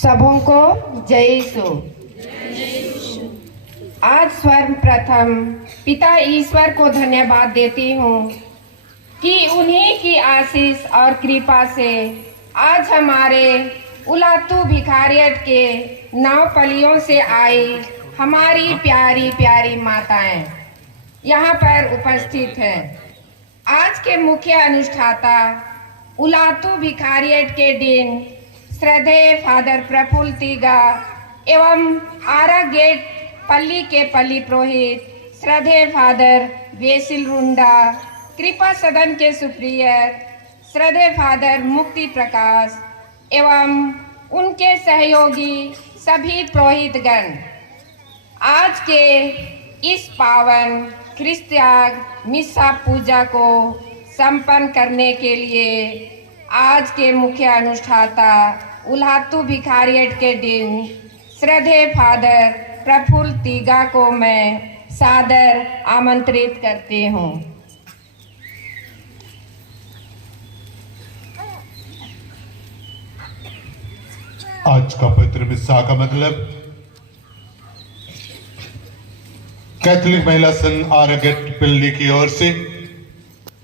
सबों को जय यीशु। आज सर्वप्रथम पिता ईश्वर को धन्यवाद देती हूँ कि उन्हीं की आशीष और कृपा से आज हमारे उलातू भिखारियत के 9 पलियों से आई हमारी प्यारी प्यारी माताएं यहाँ पर उपस्थित हैं। आज के मुख्य अनुष्ठाता उलातू भिखारियत के दिन श्रद्धेय फादर प्रफुल्ल तीगा एवं आरा गेट पल्ली के पल्ली पुरोहित श्रद्धेय फादर बेसिल रुंडा, कृपा सदन के सुप्रियर श्रद्धेय फादर मुक्ति प्रकाश एवं उनके सहयोगी सभी पुरोहितगण आज के इस पावन ख्रिस्त्याग मिस्सा पूजा को संपन्न करने के लिए आज के मुख्य अनुष्ठाता उलातू भिखारियत के दिन श्रद्धेय फादर प्रफुल्ल तीगा को मैं सादर आमंत्रित करती हूँ। आज का पवित्र मिस्सा का मतलब कैथोलिक महिला संघ आरागेट पिल्ली की ओर से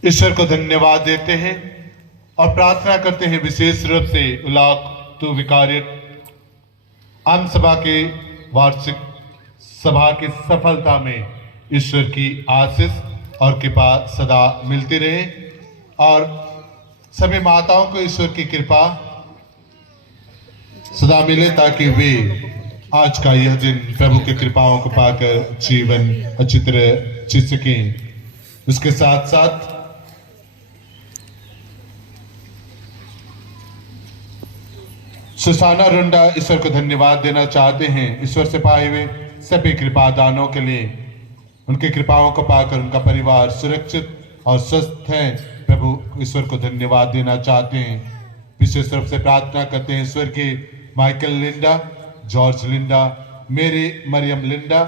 ईश्वर को धन्यवाद देते हैं और प्रार्थना करते हैं विशेष रूप से उलातू भिखारियत आम सभा के वार्षिक सभा की सफलता में ईश्वर की आशीष और कृपा सदा मिलती रहे और सभी माताओं को ईश्वर की कृपा सदा मिले ताकि वे आज का यह दिन प्रभु की कृपाओं को पाकर जीवन अच्छी तरह जी सकें। उसके साथ साथ सुसाना रुंडा ईश्वर को धन्यवाद देना चाहते हैं ईश्वर से पाए हुए सभी कृपा दानों के लिए। उनकी कृपाओं को पाकर उनका परिवार सुरक्षित और स्वस्थ है। प्रभु ईश्वर को धन्यवाद देना चाहते हैं। विशेष रूप से प्रार्थना करते हैं ईश्वर की माइकल लिंडा, जॉर्ज लिंडा, मेरी मरियम लिंडा,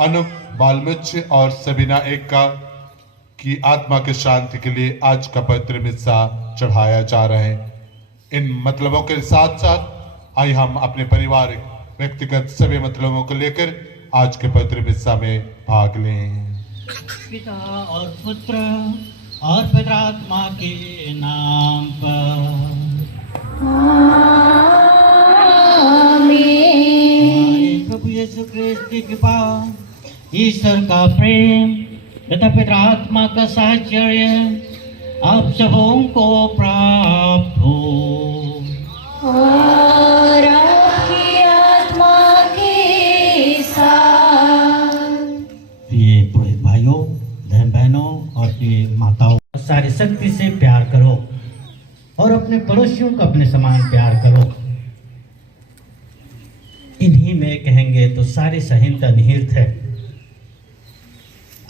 अनुप बालमुच और सबीना एक्का की आत्मा की शांति के लिए आज का पवित्र मिस्सा चढ़ाया जा रहा है। इन मतलबों के साथ साथ आइए हम अपने परिवारिक व्यक्तिगत सभी मतलबों को लेकर आज के पवित्र मिस्सा में भाग लें। पिता और पुत्र और पवित्र आत्मा के नाम पर हमारे प्रभु यीशु ख्रिस्त की कृपा, ईश्वर का प्रेम तथा पवित्र आत्मा का साहचर्य आप सबों को प्राप्त हो और आपकी आत्मा के साथ। ये पुरोहित भाइयों, बहन बहनों और ये माताओं, सारी शक्ति से प्यार करो और अपने पड़ोसियों को अपने समान प्यार करो। इन्हीं में कहेंगे तो सारी सहीनता निहित है।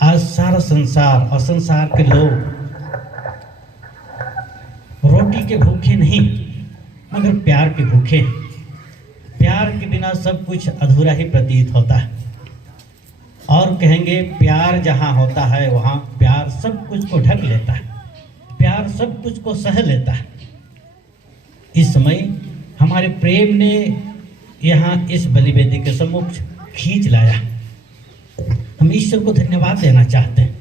आज सारा संसार और संसार के लोग रोटी के भूखे नहीं मगर प्यार के भूखे। प्यार के बिना सब कुछ अधूरा ही प्रतीत होता है। और कहेंगे प्यार जहाँ होता है वहाँ प्यार सब कुछ को ढक लेता है, प्यार सब कुछ को सह लेता है। इस समय हमारे प्रेम ने यहाँ इस बलिवेदी के सम्मुख खींच लाया। हम ईश्वर को धन्यवाद देना चाहते हैं।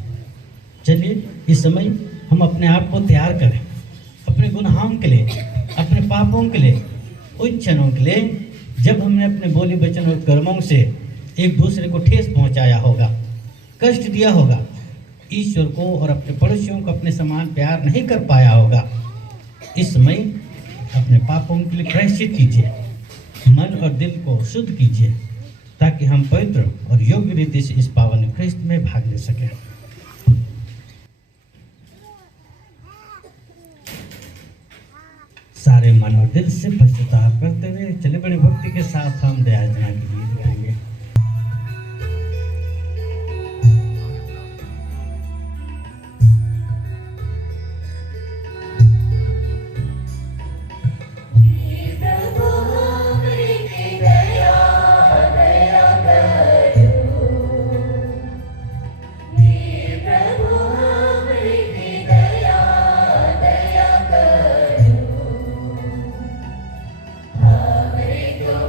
चलिए इस समय हम अपने आप को तैयार करें अपने गुनाहों के लिए, अपने पापों के लिए, उन क्षणों के लिए जब हमने अपने बोली वचन और कर्मों से एक दूसरे को ठेस पहुंचाया होगा, कष्ट दिया होगा, ईश्वर को और अपने पड़ोसियों को अपने समान प्यार नहीं कर पाया होगा। इस समय अपने पापों के लिए प्रायश्चित कीजिए, मन और दिल को शुद्ध कीजिए ताकि हम पवित्र और योग्य रीति से इस पावन ख्रिस्त में भाग ले सकें। सारे मन और दिल से पश्चाताप करते हुए चले बड़ी भक्ति के साथ हम दयाजना के गीत गाएंगे। Go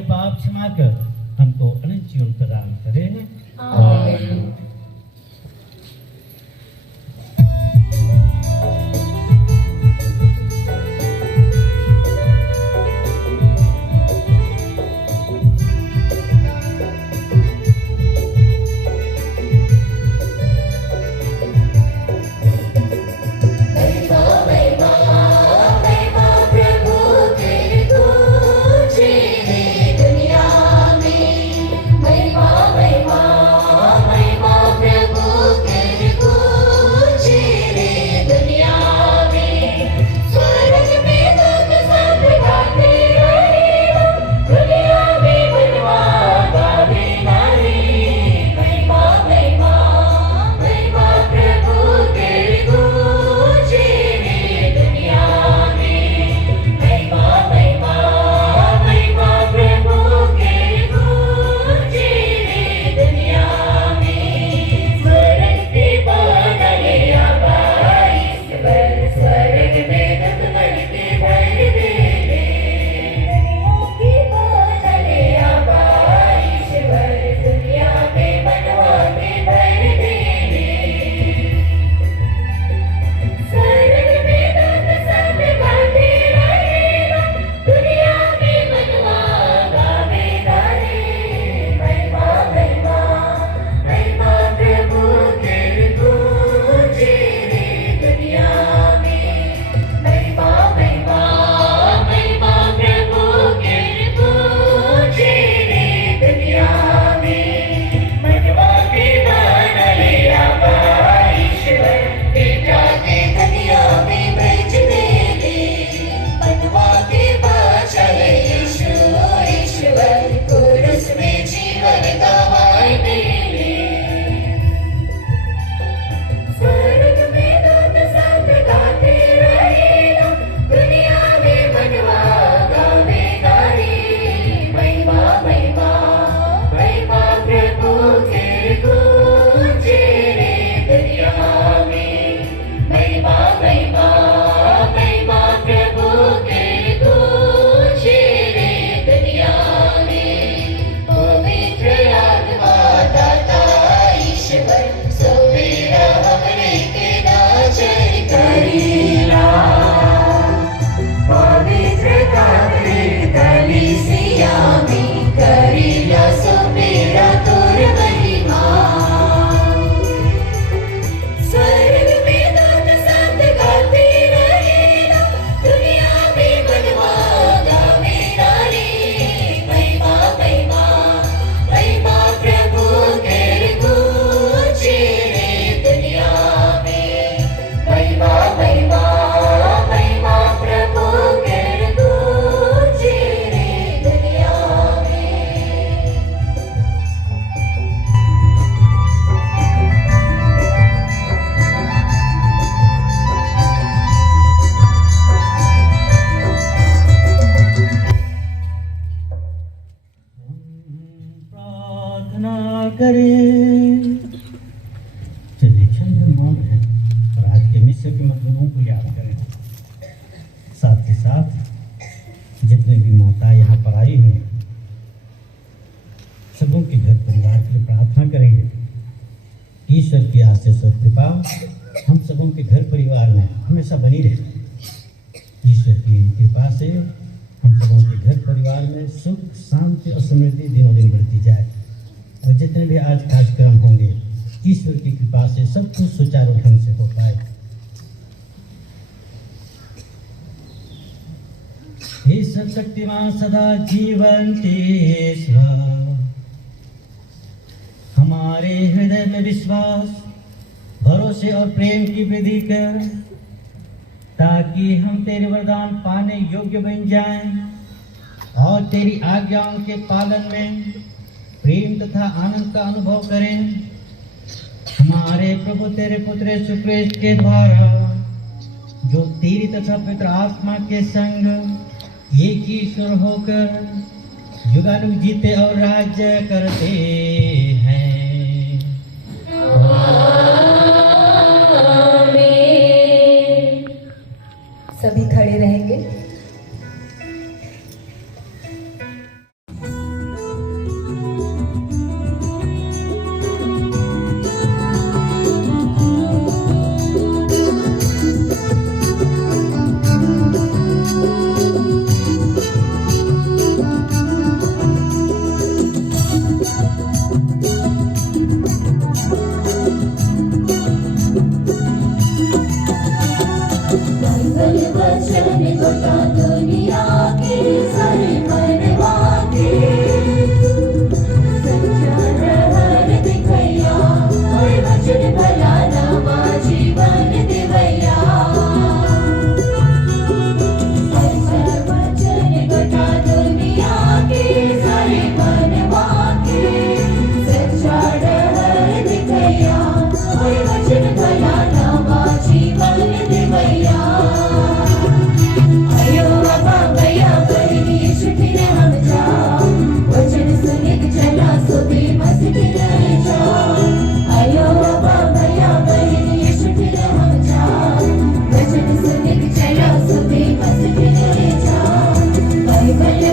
हमारे पाप क्षमा कर हमको अनंत जीवन प्रदान करे। आमीन। चलिए क्षण मौन है और आज के मिस्र के मतलबों को याद करें। साथ ही साथ जितने भी माता यहाँ पर आई हैं सबों के घर परिवार के लिए प्रार्थना करेंगे। ईश्वर की आशीष और कृपा हम सबों के घर परिवार में हमेशा बनी रहे। ईश्वर की कृपा से हम सबों के घर परिवार में सुख शांति और समृद्धि दिनों दिन बढ़ती जाए और जितने भी आज कार्यक्रम होंगे ईश्वर की कृपा से सब कुछ सुचारू ढंग से हो पाए। हे सर्वशक्तिमान सदा जीवंत ईश्वर, हमारे हृदय में विश्वास भरोसे और प्रेम की वृद्धि कर ताकि हम तेरे वरदान पाने योग्य बन जाएं और तेरी आज्ञाओं के पालन में प्रेम तथा आनंद का अनुभव करें। हमारे प्रभु तेरे पुत्र यीशु क्रिस्त के द्वारा जो तेरी तथा पवित्र आत्मा के संग एक ही ईश्वर होकर युगानुग जीते और राज्य करते हैं। आमीन। सभी खड़े रहेंगे।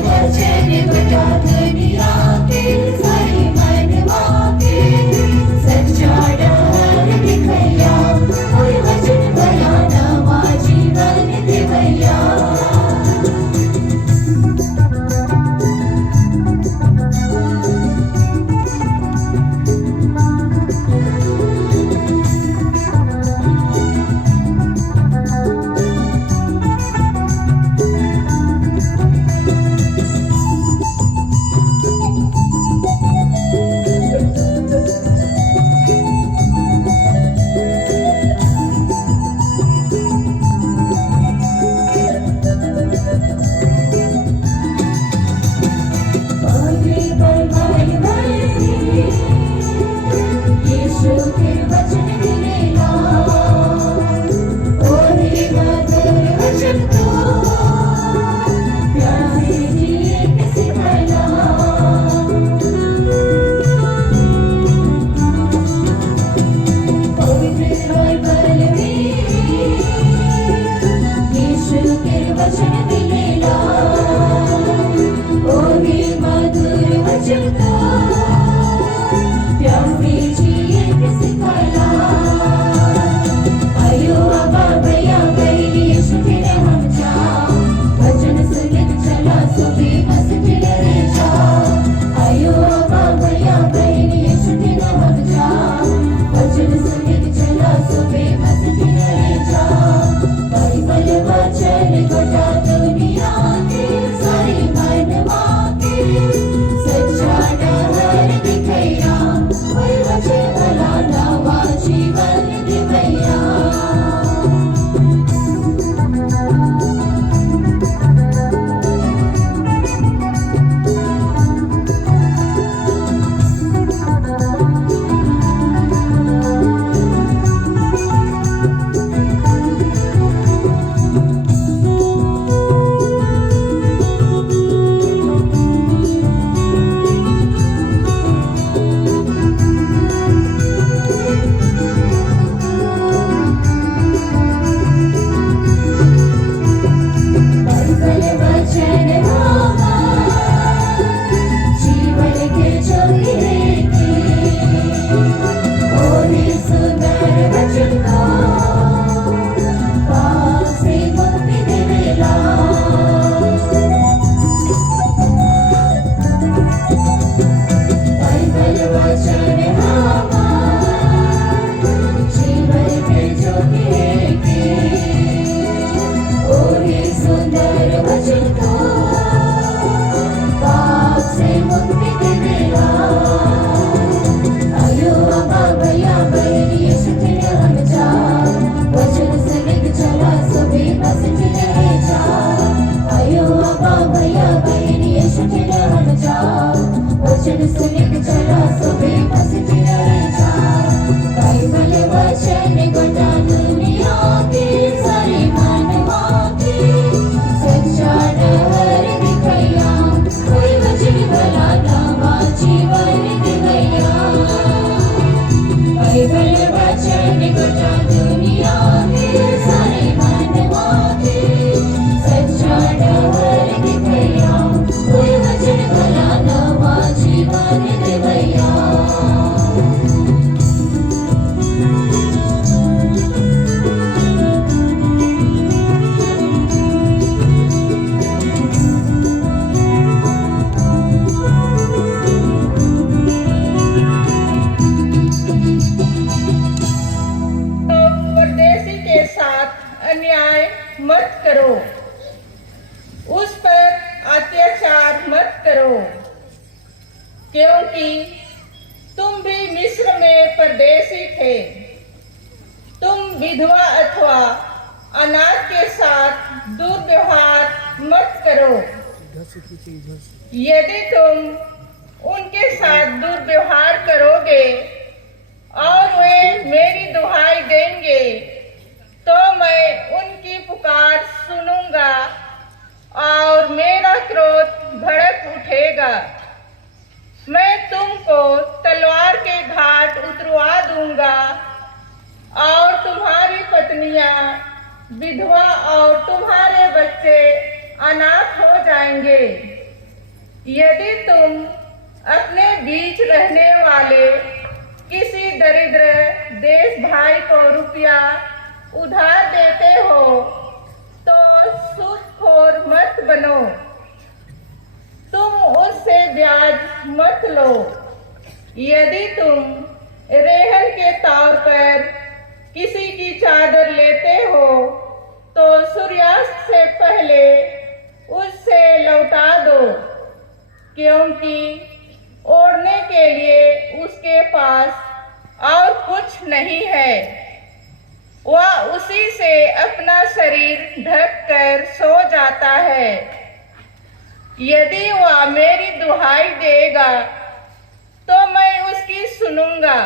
वचन बता दुनिया के सारी मनवा के सच्चा डर दिखैया कोई वचन भला नवा जीवन देवैया क्योंकि तुम भी मिस्र में परदेसी थे। तुम विधवा अथवा अनाथ के साथ दुर्व्यवहार मत करो। यदि तुम उनके साथ दुर्व्यवहार करोगे और वे मेरी दुहाई देंगे तो मैं उनकी पुकार सुनूंगा और मेरा क्रोध भड़क उठेगा। मैं तुमको तलवार के घाट उतरवा दूंगा और तुम्हारी पत्नियां विधवा और तुम्हारे बच्चे अनाथ हो जाएंगे। यदि तुम अपने बीच रहने वाले किसी दरिद्र देश भाई को रुपया उधार देते हो तो सूदखोर मत बनो। तुम उससे ब्याज मत लो। यदि तुम रेहन के तौर पर किसी की चादर लेते हो तो सूर्यास्त से पहले उससे लौटा दो, क्योंकि ओढ़ने के लिए उसके पास और कुछ नहीं है। वह उसी से अपना शरीर ढक कर सो जाता है। यदि वह मेरी दुहाई देगा तो मैं उसकी सुनूंगा,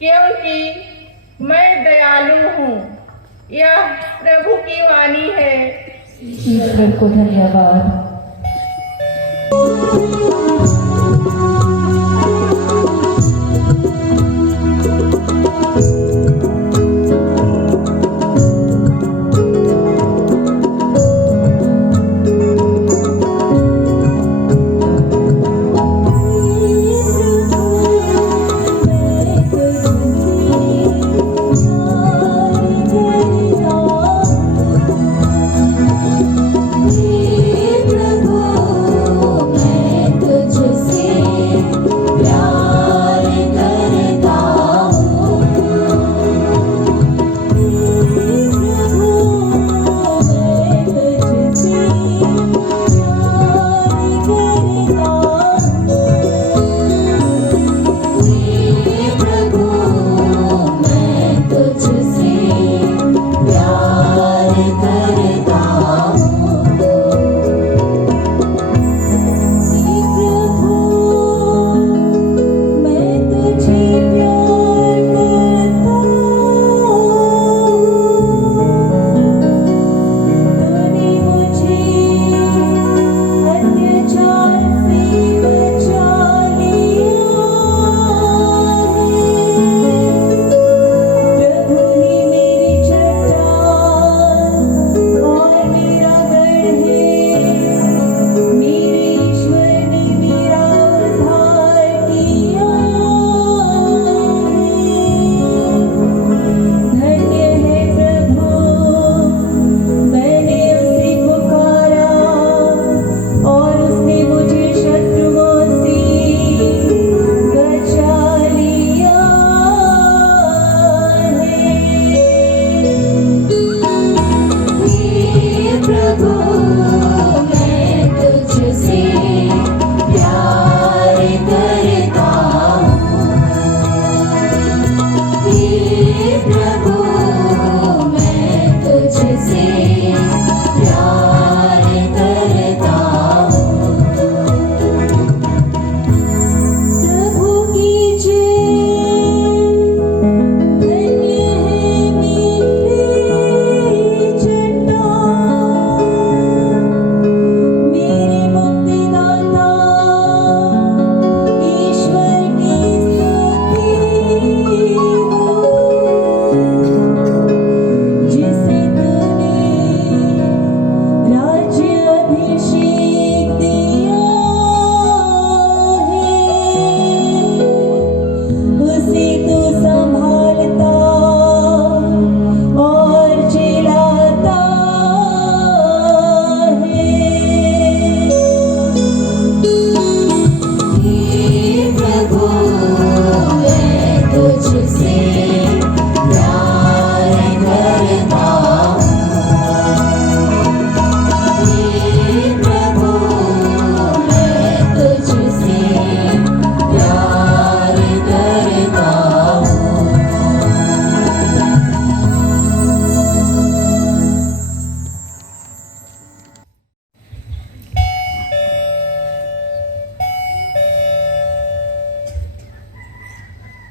क्योंकि मैं दयालु हूँ। यह प्रभु की वाणी है। ईश्वर को धन्यवाद।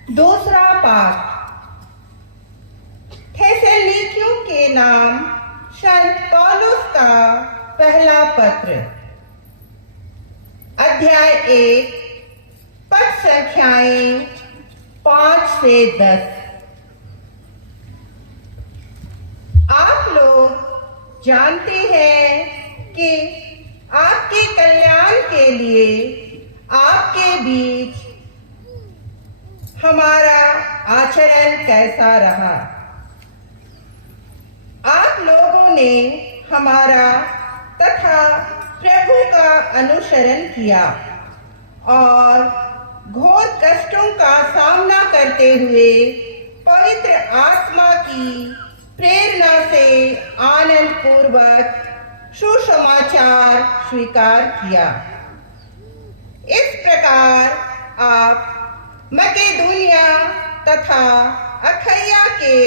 दूसरा पाठ थेसलोनिकियों के नाम संत पौलुस का पहला पत्र, अध्याय 1, पद संख्याएं 5 से 10। आप लोग जानते हैं कि आपके कल्याण के लिए आपके बीच हमारा आचरण कैसा रहा। आप लोगों ने हमारा तथा प्रभु का अनुसरण किया और घोर कष्टों का सामना करते हुए पवित्र आत्मा की प्रेरणा से आनंद पूर्वक सुसमाचार स्वीकार किया। इस प्रकार आप मकेदुनिया तथा अखैया के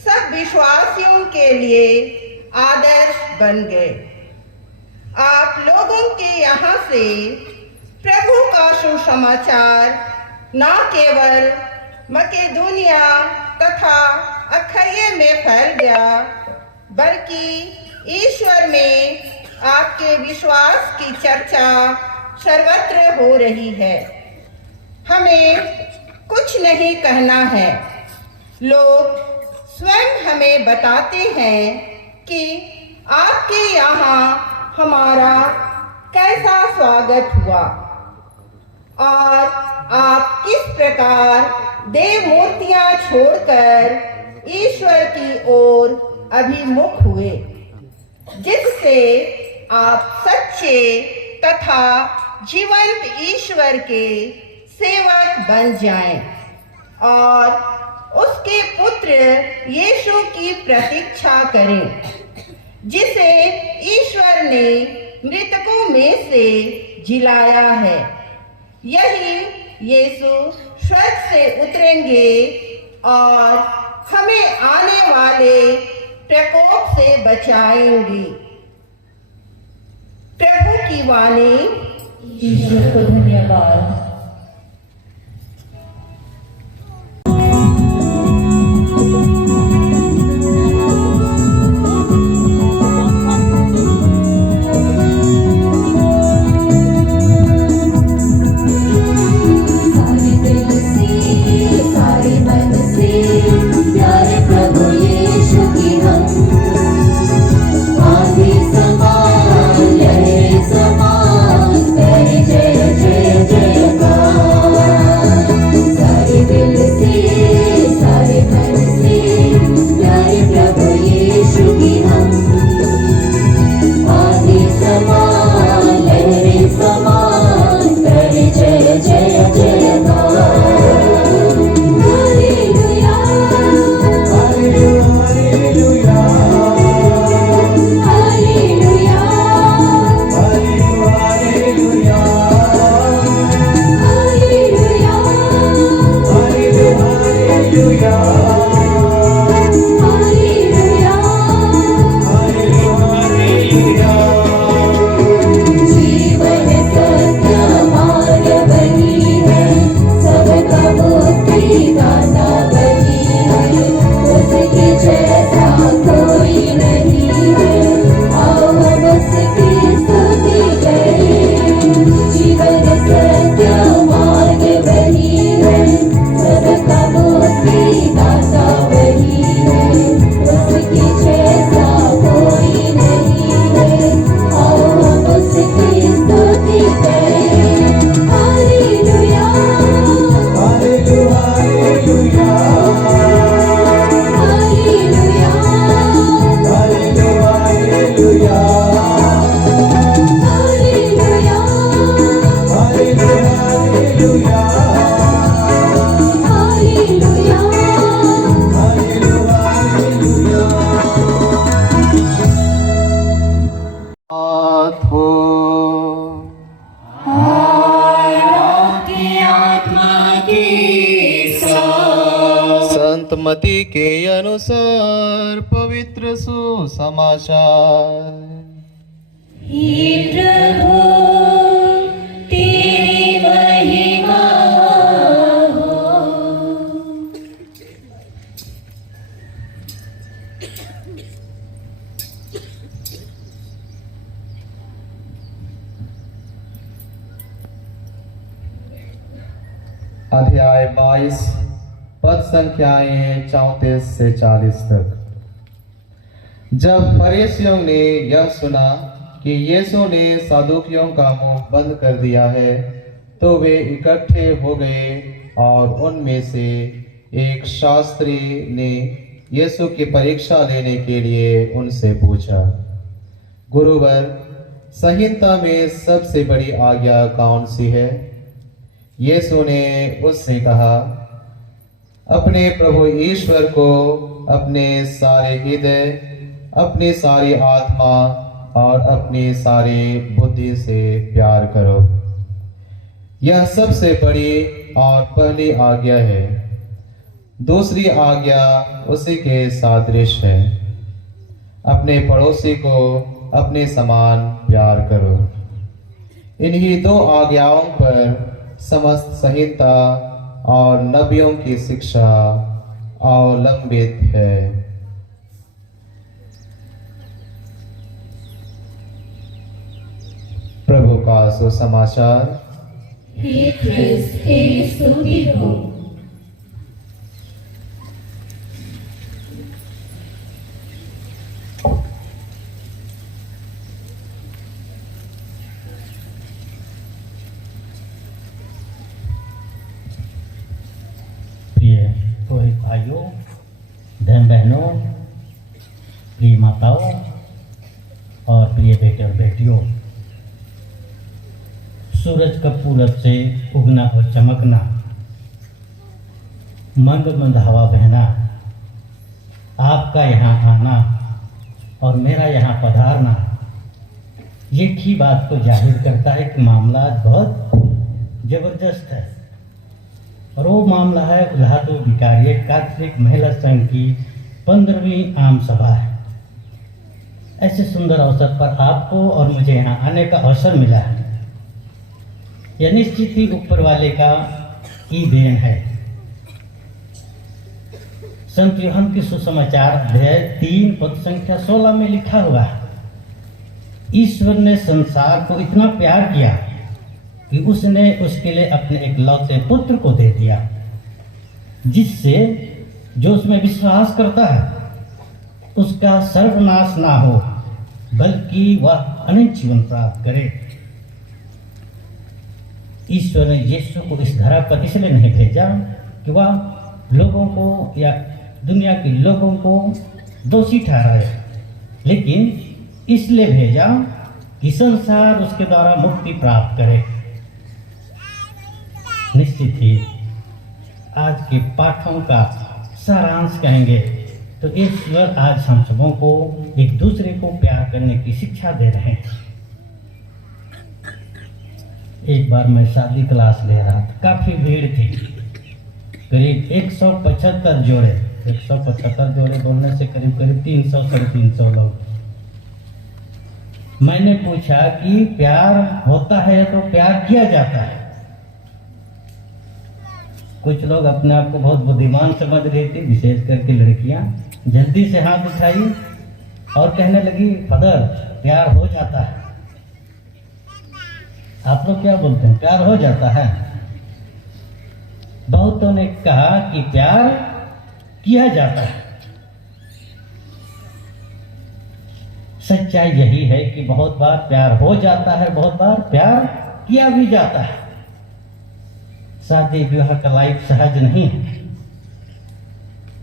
सब विश्वासियों के लिए आदर्श बन गए। आप लोगों के यहाँ से प्रभु का सुसमाचार न केवल मकेदुनिया तथा अखैया में फैल गया, बल्कि ईश्वर में आपके विश्वास की चर्चा सर्वत्र हो रही है। हमें कुछ नहीं कहना है, लोग स्वयं हमें बताते हैं कि आपके यहाँ हमारा कैसा स्वागत हुआ और आप किस प्रकार देव मूर्तियां छोड़कर ईश्वर की ओर अभिमुख हुए, जिससे आप सच्चे तथा जीवंत ईश्वर के सेवक बन जाएं और उसके पुत्र यीशु की प्रतीक्षा करें, जिसे ईश्वर ने मृतकों में से जिलाया है। यही यीशु स्वर्ग से उतरेंगे और हमें आने वाले प्रकोप से बचाएंगे। प्रभु की वाणी। ईश्वर को धन्यवाद। मती के अनुसार पवित्र सुसमाचार। हे प्रभु तेरी महिमा हो। अध्याय 22 पद संख्याएं 34 से 40 तक। जब फरीसियों ने यह सुना कि यीशु ने सादुकियों का मुंह बंद कर दिया है, तो वे इकट्ठे हो गए और उनमें से एक शास्त्री ने यीशु की परीक्षा लेने के लिए उनसे पूछा, गुरुवर, संहिता में सबसे बड़ी आज्ञा कौन सी है? यीशु ने उससे कहा, अपने प्रभु ईश्वर को अपने सारे हृदय, अपनी सारी आत्मा और अपनी सारी बुद्धि से प्यार करो। यह सबसे बड़ी और पहली आज्ञा है। दूसरी आज्ञा उसी के सादृश है, अपने पड़ोसी को अपने समान प्यार करो। इन्हीं दो आज्ञाओं पर समस्त संहिता और नबियों की शिक्षा अवलंबित है। प्रभु का सुसमाचार। हे ख्रिस्त, तेरी स्तुति हो। प्रिय पुरोहित भाइयों, बहन बहनों, प्रिय माताओं और प्रिय बेटे और बेटियों, सूरज का पूरब से उगना और चमकना, मंद मंद हवा बहना, आपका यहाँ आना और मेरा यहाँ पधारना, ये की बात को जाहिर करता है कि मामला बहुत जबरदस्त है। और वो मामला है उल्हाटू विकारियट कैथोलिक महिला संघ की 15वीं आम सभा है। ऐसे सुंदर अवसर पर आपको और मुझे यहाँ आने का अवसर मिला है। यह निश्चित ही ऊपर वाले का की देन है। संत यूहन्ना की सुसमाचार अध्याय 3 पद संख्या 16 में लिखा हुआ है, ईश्वर ने संसार को इतना प्यार किया कि उसने उसके लिए अपने एकलौते पुत्र को दे दिया, जिससे जो उसमें विश्वास करता है उसका सर्वनाश ना हो, बल्कि वह अनंत जीवन प्राप्त करे। ईश्वर ने यीशु को इस धरा पर इसलिए नहीं भेजा कि वह लोगों को या दुनिया के लोगों को दोषी ठहराए, लेकिन इसलिए भेजा कि संसार उसके द्वारा मुक्ति प्राप्त करे। निश्चित ही आज के पाठों का सारांश कहेंगे तो ईश्वर आज हम सबों को एक दूसरे को प्यार करने की शिक्षा दे रहे हैं। एक बार मैं शादी क्लास ले रहा था, काफी भीड़ थी, करीब 175 जोड़े, 175 जोड़े बोलने से करीब 300-350 लोग। मैंने पूछा कि प्यार होता है तो प्यार किया जाता है? कुछ लोग अपने आप को बहुत बुद्धिमान समझ रहे थे, विशेष करके लड़कियां जल्दी से हाथ उठाई और कहने लगी, फादर प्यार हो जाता है। आप लोग क्या बोलते हैं, प्यार हो जाता है? बहुतों ने कहा कि प्यार किया जाता है। सच्चाई यही है कि बहुत बार प्यार हो जाता है, बहुत बार प्यार किया भी जाता है। शादी विवाह का लाइफ सहज नहीं है।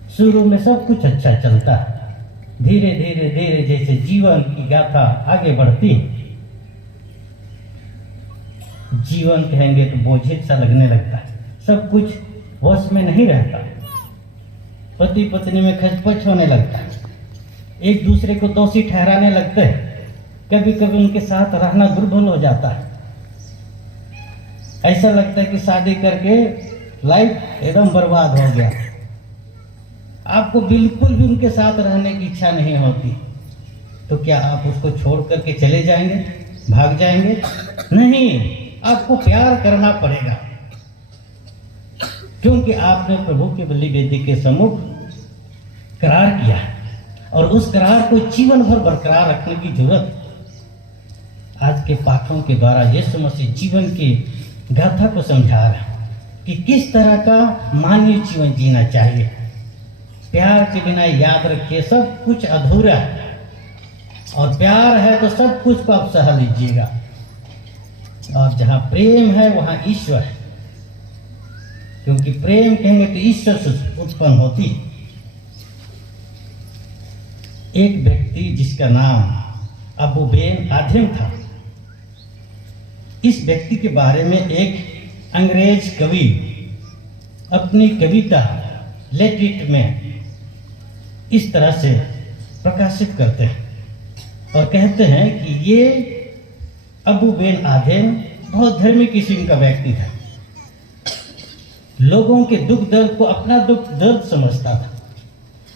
शुरू में सब कुछ अच्छा चलता है, धीरे धीरे धीरे जैसे जीवन की गाथा आगे बढ़ती है, जीवन कहेंगे तो बोझिल सा लगने लगता है, सब कुछ वश में नहीं रहता, पति पत्नी में खचपच होने लगता है, एक दूसरे को दोषी ठहराने लगते हैं, कभी कभी उनके साथ रहना दुर्बल हो जाता है। ऐसा लगता है कि शादी करके लाइफ एकदम बर्बाद हो गया, आपको बिल्कुल भी उनके साथ रहने की इच्छा नहीं होती। तो क्या आप उसको छोड़ करके चले जाएंगे, भाग जाएंगे? नहीं, आपको प्यार करना पड़ेगा, क्योंकि आपने प्रभु के बलि वेदी के सम्मुख करार किया है और उस करार को जीवन भर बरकरार रखने की जरूरत। आज के पाठों के द्वारा यीशु मसीह जीवन की गाथा को समझा रहा है कि किस तरह का मानवीय जीवन जीना चाहिए। प्यार के बिना याद रखिए सब कुछ अधूरा है। और प्यार है तो सब कुछ को आप सह लीजिएगा। और जहाँ प्रेम है वहाँ ईश्वर है, क्योंकि प्रेम कहेंगे तो ईश्वर से उत्पन्न होती है। एक व्यक्ति जिसका नाम अबू बेन आदिम था, इस व्यक्ति के बारे में एक अंग्रेज कवि अपनी कविता लेट इट में इस तरह से प्रकाशित करते हैं और कहते हैं कि ये अबू बेन आदिम बहुत धर्मी किस्म का व्यक्ति था। लोगों के दुख दर्द को अपना दुख दर्द समझता था।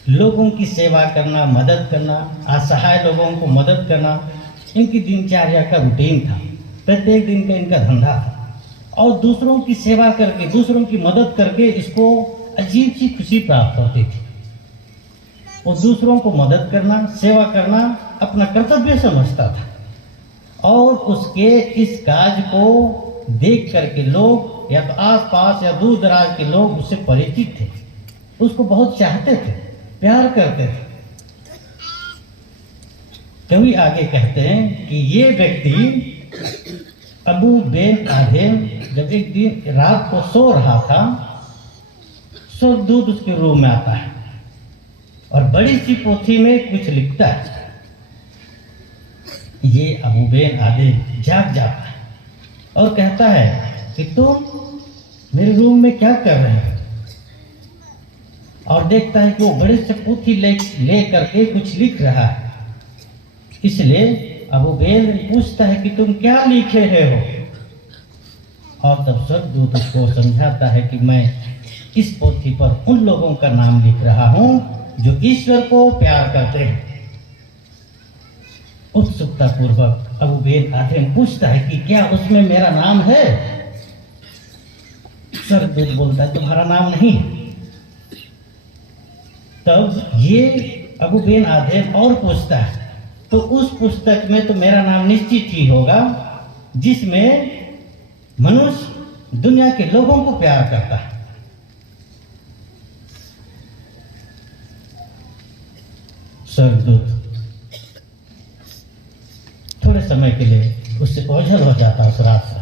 लोगों की सेवा करना, मदद करना, असहाय लोगों को मदद करना इनकी दिनचर्या का रूटीन था। प्रत्येक दिन का इनका धंधा था और दूसरों की सेवा करके, दूसरों की मदद करके इसको अजीब सी खुशी प्राप्त होती थी। वो दूसरों को मदद करना, सेवा करना अपना कर्तव्य समझता था और उसके इस काज को देख करके लोग या तो आस पास या दूर दराज के लोग उससे परिचित थे, उसको बहुत चाहते थे, प्यार करते थे। कवि आगे कहते हैं कि ये व्यक्ति अबू बेन आदिम जब एक दिन रात को सो रहा था, स्वर्गदूत उसके रूम में आता है और बड़ी सी पोथी में कुछ लिखता है। ये अबू बेन आदिम जाग जाता है और कहता है कि तुम मेरे रूम में क्या कर रहे हो? और देखता है कि वो बड़े से पोथी ले करके कुछ लिख रहा है। इसलिए अबू बेन पूछता है कि तुम क्या लिखे रहे हो? और तब स्वर्गदूत उसको समझाता है कि मैं इस पोथी पर उन लोगों का नाम लिख रहा हूं जो ईश्वर को प्यार करते हैं। उत्सुकता पूर्वक अबू बेन आदिम पूछता है कि क्या उसमें मेरा नाम है? स्वर्गदूत बोलता है तुम्हारा नाम नहीं। तब ये अबू बेन आदिम और पूछता है तो उस पुस्तक में तो मेरा नाम निश्चित ही होगा जिसमें मनुष्य दुनिया के लोगों को प्यार करता है। स्वर्गदूत थोड़े समय के लिए उससे ओझल हो जाता है उस रात से।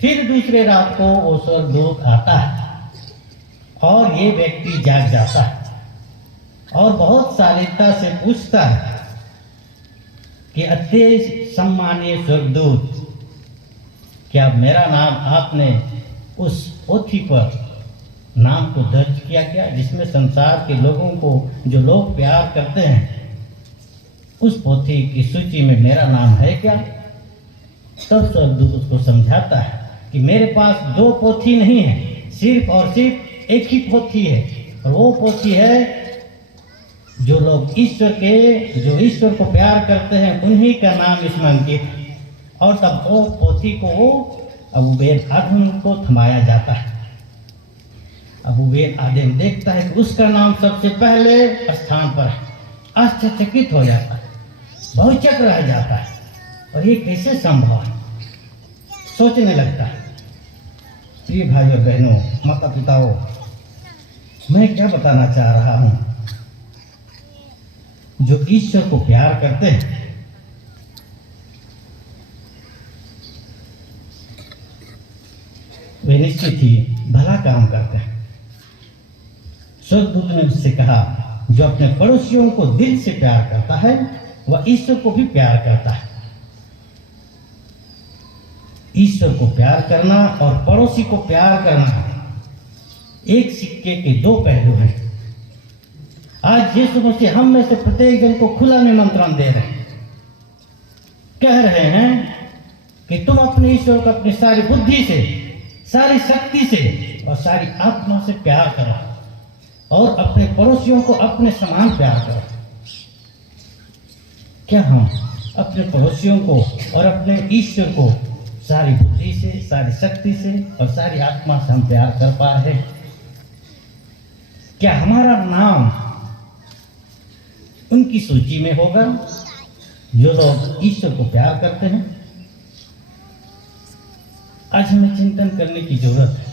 फिर दूसरे रात को वो स्वर्गदूत आता है और ये व्यक्ति जाग जाता है और बहुत शालीनता से पूछता है कि अत्यंत सम्मानीय स्वर्गदूत, क्या मेरा नाम आपने उस पोथी पर नाम को दर्ज किया क्या जिसमें संसार के लोगों को जो लोग प्यार करते हैं उस पोथी की सूची में मेरा नाम है क्या? तब स्वर्गदूत उसको समझाता है कि मेरे पास दो पोथी नहीं है, सिर्फ और सिर्फ एक ही पोथी है और वो पोथी है जो लोग जो ईश्वर को प्यार करते हैं उन्हीं का नाम इसमें अंकित है। और तब वो पोथी को अबू बेन आदिम को थमाया जाता है। अबू बेन आदिम देखता है कि उसका नाम सबसे पहले स्थान पर है। आश्चर्यचकित हो जाता है, बहुचक रह जाता है और ये कैसे संभव है? सोचने लगता है। प्रिय भाइयों बहनों, माता पिताओं, मैं क्या बताना चाह रहा हूं? जो ईश्वर को प्यार करते हैं वे निश्चित ही भला काम करते हैं। स्वर्गदूत ने उससे कहा जो अपने पड़ोसियों को दिल से प्यार करता है वह ईश्वर को भी प्यार करता है। ईश्वर को प्यार करना और पड़ोसी को प्यार करना एक सिक्के के दो पहलू हैं। आज यीशु मसीह हम में से प्रत्येक जन को खुला निमंत्रण दे रहे हैं, कह रहे हैं कि तुम अपने ईश्वर को अपनी सारी बुद्धि से, सारी शक्ति से और सारी आत्मा से प्यार करो और अपने पड़ोसियों को अपने समान प्यार करो। क्या हम अपने पड़ोसियों को और अपने ईश्वर को सारी बुद्धि से, सारी शक्ति से और सारी आत्मा से हम प्यार कर पा रहे हैं? क्या हमारा नाम उनकी सूची में होगा जो लोग ईश्वर को प्यार करते हैं? आज हमें चिंतन करने की जरूरत है।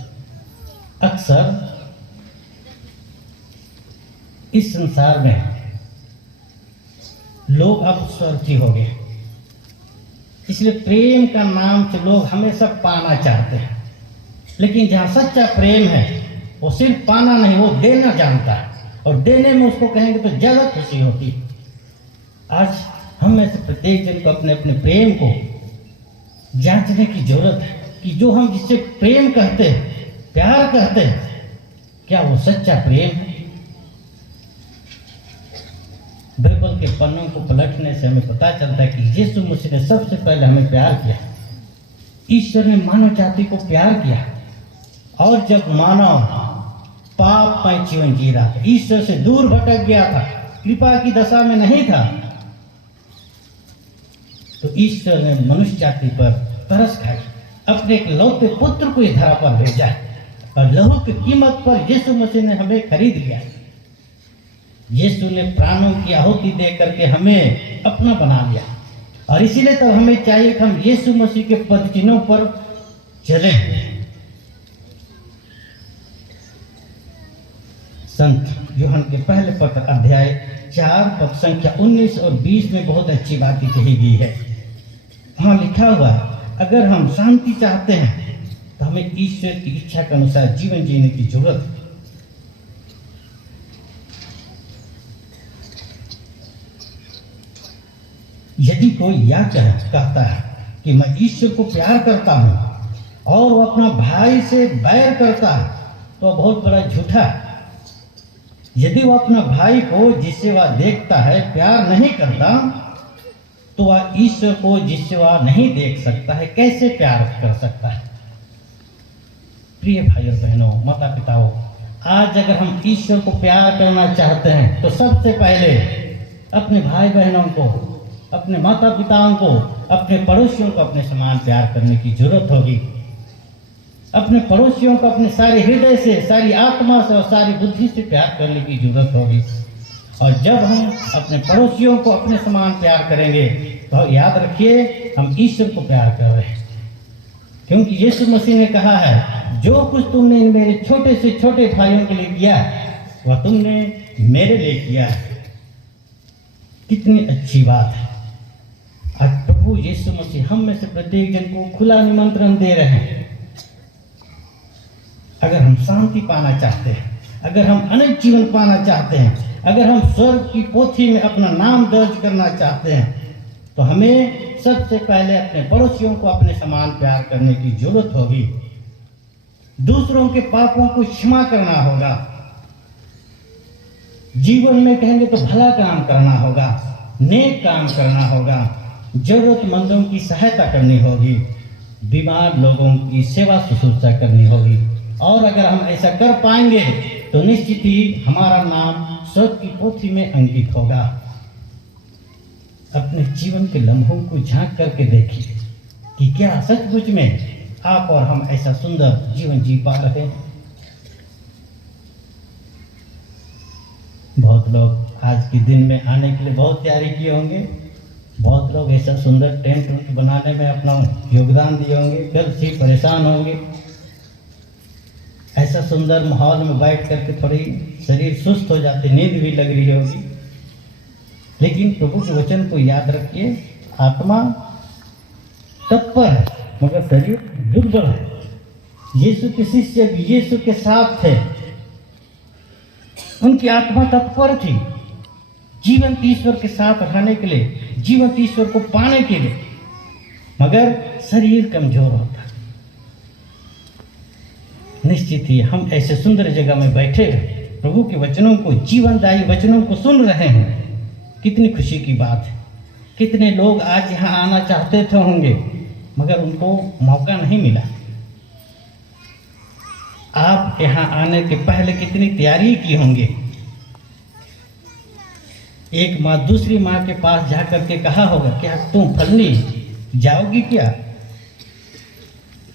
अक्सर इस संसार में लोग अब स्वार्थी हो गए। इसलिए प्रेम का नाम से लोग हमेशा पाना चाहते हैं, लेकिन जहाँ सच्चा प्रेम है वो सिर्फ पाना नहीं, वो देना जानता है, और देने में उसको कहेंगे तो ज़्यादा खुशी होती है। आज हम में से प्रत्येक जन को अपने अपने प्रेम को जांचने की जरूरत है कि जो हम जिससे प्रेम कहते हैं, प्यार कहते हैं, क्या वो सच्चा प्रेम है। बाइबल के पन्नों को पलटने से हमें पता चलता है कि यीशु मसीह ने सबसे पहले हमें प्यार किया। ईश्वर ने मानव जाति को प्यार किया, और जब मानव पापमय जीवन जी रहा था, ईश्वर से दूर भटक गया था, कृपा की दशा में नहीं था, तो ईश्वर ने मनुष्य जाति पर तरस खाई, अपने एक लौते पुत्र को इस धरा पर भेजा, और लहू की कीमत पर यीशु मसीह ने हमें खरीद लिया। यीशु ने प्राणों की आहुति दे करके हमें अपना बना लिया, और इसीलिए तो हमें चाहिए कि हम यीशु मसीह के पद चिन्हों पर चलें। संत यूहन्ना के पहले पत्र अध्याय 4 पद संख्या 19 और 20 में बहुत अच्छी बातें कही गई है। वहाँ लिखा हुआ, अगर हम शांति चाहते हैं तो हमें ईश्वर की इच्छा के अनुसार जीवन जीने की जरूरत है। यदि कोई यह कहता है कि मैं ईश्वर को प्यार करता हूं और वो अपना भाई से बैर करता है, तो बहुत बड़ा झूठा है। यदि वो अपना भाई को जिससे वह देखता है प्यार नहीं करता, तो वह ईश्वर को जिससे वह नहीं देख सकता है कैसे प्यार कर सकता है। प्रिय भाइयों बहनों, माता पिताओं, आज अगर हम ईश्वर को प्यार करना चाहते हैं तो सबसे पहले अपने भाई बहनों को, अपने माता पिताओं को, अपने पड़ोसियों को अपने समान प्यार करने की जरूरत होगी। अपने पड़ोसियों को अपने सारे हृदय से, सारी आत्मा से और सारी बुद्धि से प्यार करने की जरूरत होगी। और जब हम अपने पड़ोसियों को अपने समान प्यार करेंगे तो याद रखिए हम ईश्वर को प्यार कर रहे हैं, क्योंकि यीशु मसीह ने कहा है, जो कुछ तुमने मेरे छोटे से छोटे भाइयों के लिए किया वह तुमने मेरे लिए किया है। कितनी अच्छी बात है। आज प्रभु यीशु मसीह हम में से प्रत्येक जन को खुला निमंत्रण दे रहे हैं। अगर हम शांति पाना चाहते हैं, अगर हम अनंत जीवन पाना चाहते हैं, अगर हम स्वर्ग की पोथी में अपना नाम दर्ज करना चाहते हैं, तो हमें सबसे पहले अपने पड़ोसियों को अपने समान प्यार करने की जरूरत होगी। दूसरों के पापों को क्षमा करना होगा। जीवन में कहेंगे तो भला काम करना होगा, नेक काम करना होगा, जरूरतमंदों की सहायता करनी होगी, बीमार लोगों की सेवा शुश्रूषा करनी होगी। और अगर हम ऐसा कर पाएंगे तो निश्चित ही हमारा नाम स्वर्ग की पोथी में अंकित होगा। अपने जीवन के लम्हों को झांक करके देखिए कि क्या सचमुच में आप और हम ऐसा सुंदर जीवन जी पा रहे हैं। बहुत लोग आज के दिन में आने के लिए बहुत तैयारी किए होंगे, बहुत लोग ऐसा सुंदर टेंट उंट बनाने में अपना योगदान दिए होंगे, कल से परेशान होंगे। ऐसा सुंदर माहौल में बैठ करके थोड़ी शरीर सुस्त हो जाते, नींद भी लग रही होगी, लेकिन प्रभु के वचन को याद रखिए, आत्मा तत्पर है मगर शरीर दुर्बल है। यीशु के शिष्य भी यीशु के साथ थे, उनकी आत्मा तत्पर थी जीवंत ईश्वर के साथ रहने के लिए, जीवंत ईश्वर को पाने के लिए, मगर शरीर कमजोर होता। निश्चित ही हम ऐसे सुंदर जगह में बैठे प्रभु के वचनों को, जीवनदायी वचनों को सुन रहे हैं। कितनी खुशी की बात है। कितने लोग आज यहाँ आना चाहते थे होंगे मगर उनको मौका नहीं मिला। आप यहाँ आने के पहले कितनी तैयारी की होंगे। एक माँ दूसरी माँ के पास जाकर के कहा होगा, क्या तुम फलनी जाओगी क्या?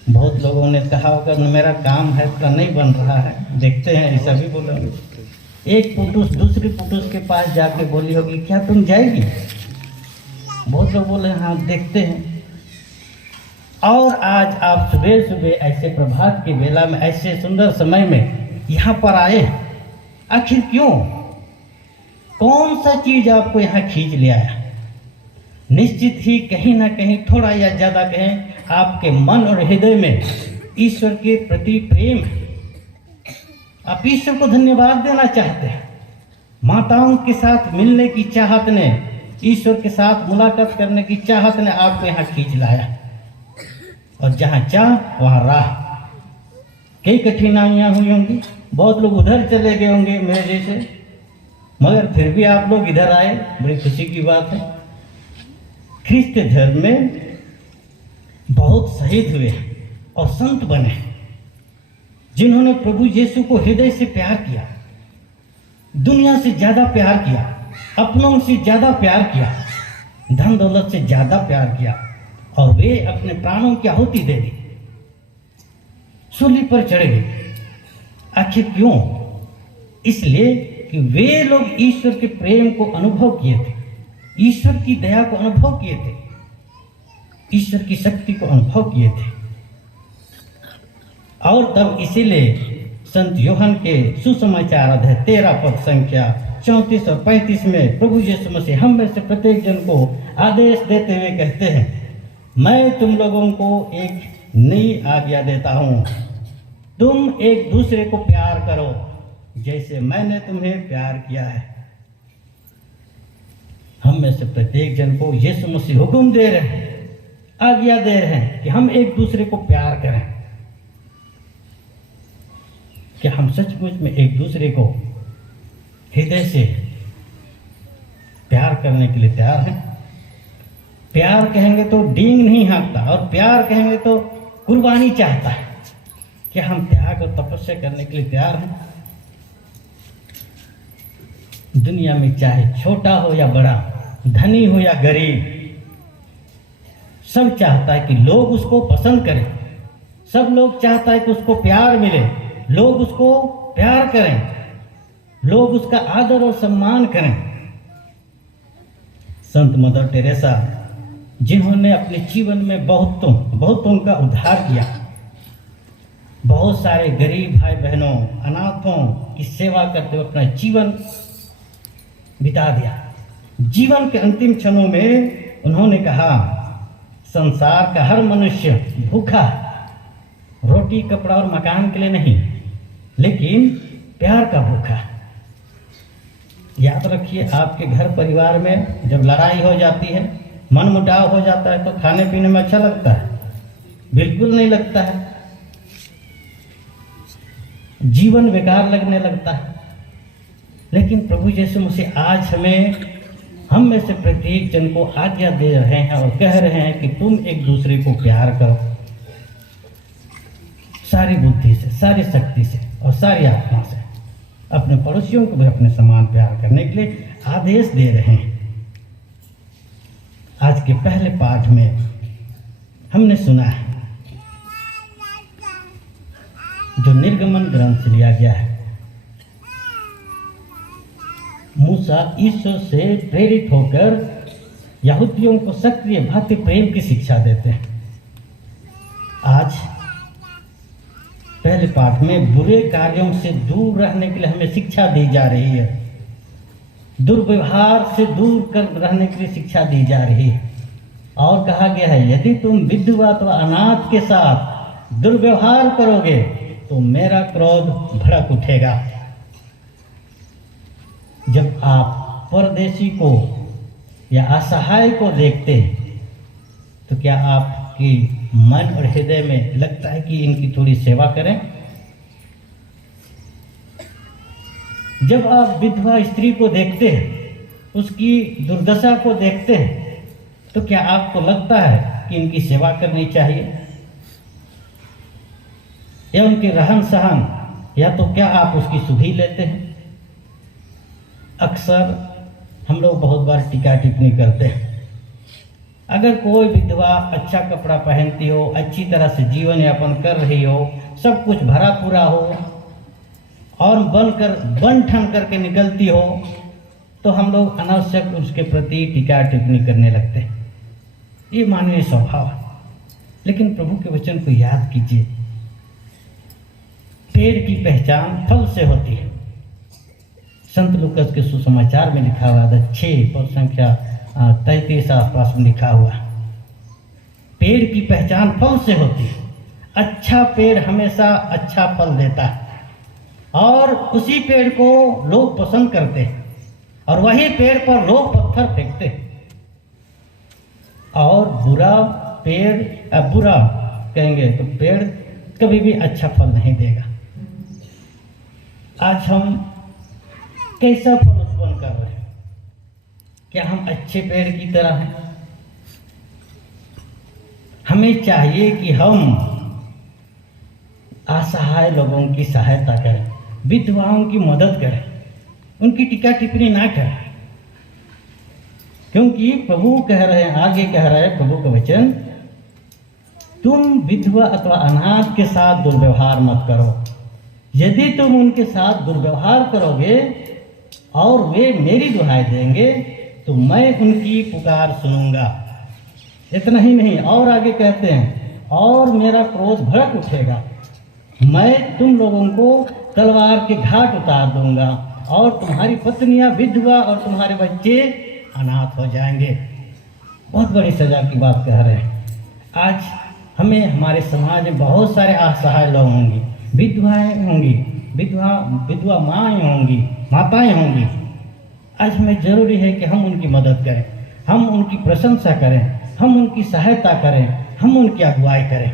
बहुत लोगों ने कहा होगा, मेरा काम है थोड़ा नहीं बन रहा है, देखते हैं, ऐसा भी बोलेंगे। एक पुटुस दूसरी पुटुस के पास जाके बोली होगी, क्या तुम जाएगी? बहुत लोग बोले हाँ देखते हैं। और आज आप सुबह सुबह ऐसे प्रभात की बेला में, ऐसे सुंदर समय में यहाँ पर आए, आखिर क्यों? कौन सा चीज आपको यहाँ खींच ले आया? निश्चित ही कहीं ना कहीं थोड़ा या ज़्यादा कहें आपके मन और हृदय में ईश्वर के प्रति प्रेम है। आप ईश्वर को धन्यवाद देना चाहते हैं। माताओं के साथ मिलने की चाहत ने, ईश्वर के साथ मुलाकात करने की चाहत ने आपको यहाँ खींच लाया, और जहाँ चाह वहाँ राह। कई कठिनाइयाँ हुई होंगी, बहुत लोग उधर चले गए होंगे मेरे जैसे, मगर फिर भी आप लोग इधर आए, बड़ी खुशी की बात है। ख्रिस्त धर्म में बहुत शहीद हुए और संत बने जिन्होंने प्रभु यीशु को हृदय से प्यार किया, दुनिया से ज्यादा प्यार किया, अपनों से ज्यादा प्यार किया, धन दौलत से ज्यादा प्यार किया, और वे अपने प्राणों की आहुति दे दी, सूली पर चढ़ गए। आखिर क्यों? इसलिए कि वे लोग ईश्वर के प्रेम को अनुभव किए थे, ईश्वर की दया को अनुभव किए थे, ईश्वर की शक्ति को अनुभव किए थे। और तब इसीलिए संत यूहन्ना के सुसमाचार अध्याय 13 पद संख्या 34 और 35 में प्रभु यीशु मसीह हम में से प्रत्येक जन को आदेश देते हुए कहते हैं, मैं तुम लोगों को एक नई आज्ञा देता हूँ, तुम एक दूसरे को प्यार करो जैसे मैंने तुम्हें प्यार किया है। हम में से प्रत्येक जन को यीशु मसीह हुक्म दे रहे हैं, आज्ञा दे रहे हैं कि हम एक दूसरे को प्यार करें। क्या हम सचमुच में एक दूसरे को हृदय से प्यार करने के लिए तैयार हैं? प्यार कहेंगे तो डींग नहीं हाँकता, और प्यार कहेंगे तो कुर्बानी चाहता है। क्या हम त्याग और तपस्या करने के लिए तैयार हैं? दुनिया में चाहे छोटा हो या बड़ा, धनी हो या गरीब, सब चाहता है कि लोग उसको पसंद करें, सब लोग चाहता है कि उसको प्यार मिले, लोग उसको प्यार करें, लोग उसका आदर और सम्मान करें। संत मदर टेरेसा, जिन्होंने अपने जीवन में बहुतों का उद्धार किया, बहुत सारे गरीब भाई बहनों, अनाथों की सेवा करते हुए अपना जीवन बिता दिया। जीवन के अंतिम क्षणों में उन्होंने कहा, संसार का हर मनुष्य भूखा, रोटी कपड़ा और मकान के लिए नहीं, लेकिन प्यार का भूखा। याद रखिए, आपके घर परिवार में जब लड़ाई हो जाती है, मनमुटाव हो जाता है, तो खाने पीने में अच्छा लगता है? बिल्कुल नहीं लगता है, जीवन बेकार लगने लगता है। लेकिन प्रभु यीशु मसीह आज हम में से प्रत्येक जन को आज्ञा दे रहे हैं और कह रहे हैं कि तुम एक दूसरे को प्यार करो, सारी बुद्धि से, सारी शक्ति से और सारी आत्मा से। अपने पड़ोसियों को भी अपने समान प्यार करने के लिए आदेश दे रहे हैं। आज के पहले पाठ में हमने सुना है, जो निर्गमन ग्रंथ से लिया गया है। मूसा ईश्वर से प्रेरित होकर यहूदियों को सक्रिय भक्ति प्रेम की शिक्षा देते हैं। आज पहले पाठ में बुरे कार्यों से दूर रहने के लिए हमें शिक्षा दी जा रही है, दुर्व्यवहार से दूर कर रहने के लिए शिक्षा दी जा रही है। और कहा गया है, यदि तुम विधवा अथवा अनाथ के साथ दुर्व्यवहार करोगे तो मेरा क्रोध भड़क उठेगा। जब आप परदेशी को या असहाय को देखते हैं तो क्या आपकी मन और हृदय में लगता है कि इनकी थोड़ी सेवा करें? जब आप विधवा स्त्री को देखते हैं, उसकी दुर्दशा को देखते हैं, तो क्या आपको लगता है कि इनकी सेवा करनी चाहिए? या उनके रहन सहन, या तो क्या आप उसकी सुधि लेते हैं? अक्सर हम लोग बहुत बार टीका टिप्पणी करते हैं। अगर कोई विधवा अच्छा कपड़ा पहनती हो, अच्छी तरह से जीवन यापन कर रही हो, सब कुछ भरा पूरा हो और बन ठन करके निकलती हो, तो हम लोग अनावश्यक उसके प्रति टीका टिप्पणी करने लगते हैं। ये मानवीय स्वभाव है। लेकिन प्रभु के वचन को याद कीजिए, पेड़ की पहचान फल से होती है। संत लूकास के सुसमाचार में लिखा हुआ है 6 पद संख्या 33 आसपास में लिखा हुआ, पेड़ की पहचान फल से होती है। अच्छा पेड़ हमेशा अच्छा फल देता है और उसी पेड़ को लोग पसंद करते हैं और वही पेड़ पर लोग पत्थर फेंकते हैं। और बुरा पेड़ बुरा कहेंगे तो पेड़ कभी भी अच्छा फल नहीं देगा। आज हम कैसा फल उत्पन्न कर रहे हैं? क्या हम अच्छे पेड़ की तरह हैं? हमें चाहिए कि हम असहाय लोगों की सहायता करें, विधवाओं की मदद करें, उनकी टीका टिप्पणी ना करें, क्योंकि प्रभु कह रहे हैं, आगे कह रहे हैं प्रभु का वचन, तुम विधवा अथवा अनाथ के साथ दुर्व्यवहार मत करो। यदि तुम उनके साथ दुर्व्यवहार करोगे और वे मेरी दुहाई देंगे तो मैं उनकी पुकार सुनूंगा। इतना ही नहीं, और आगे कहते हैं, और मेरा क्रोध भड़क उठेगा, मैं तुम लोगों को तलवार के घाट उतार दूंगा और तुम्हारी पत्नियां विधवा और तुम्हारे बच्चे अनाथ हो जाएंगे। बहुत बड़ी सजा की बात कह रहे हैं। आज हमें हमारे समाज में बहुत सारे असहाय लोग होंगे, विधवाएं होंगी, विधवा माएँ होंगी, माताएं होंगी। आज हमें जरूरी है कि हम उनकी मदद करें, हम उनकी प्रशंसा करें, हम उनकी सहायता करें, हम उनकी अगुवाई करें।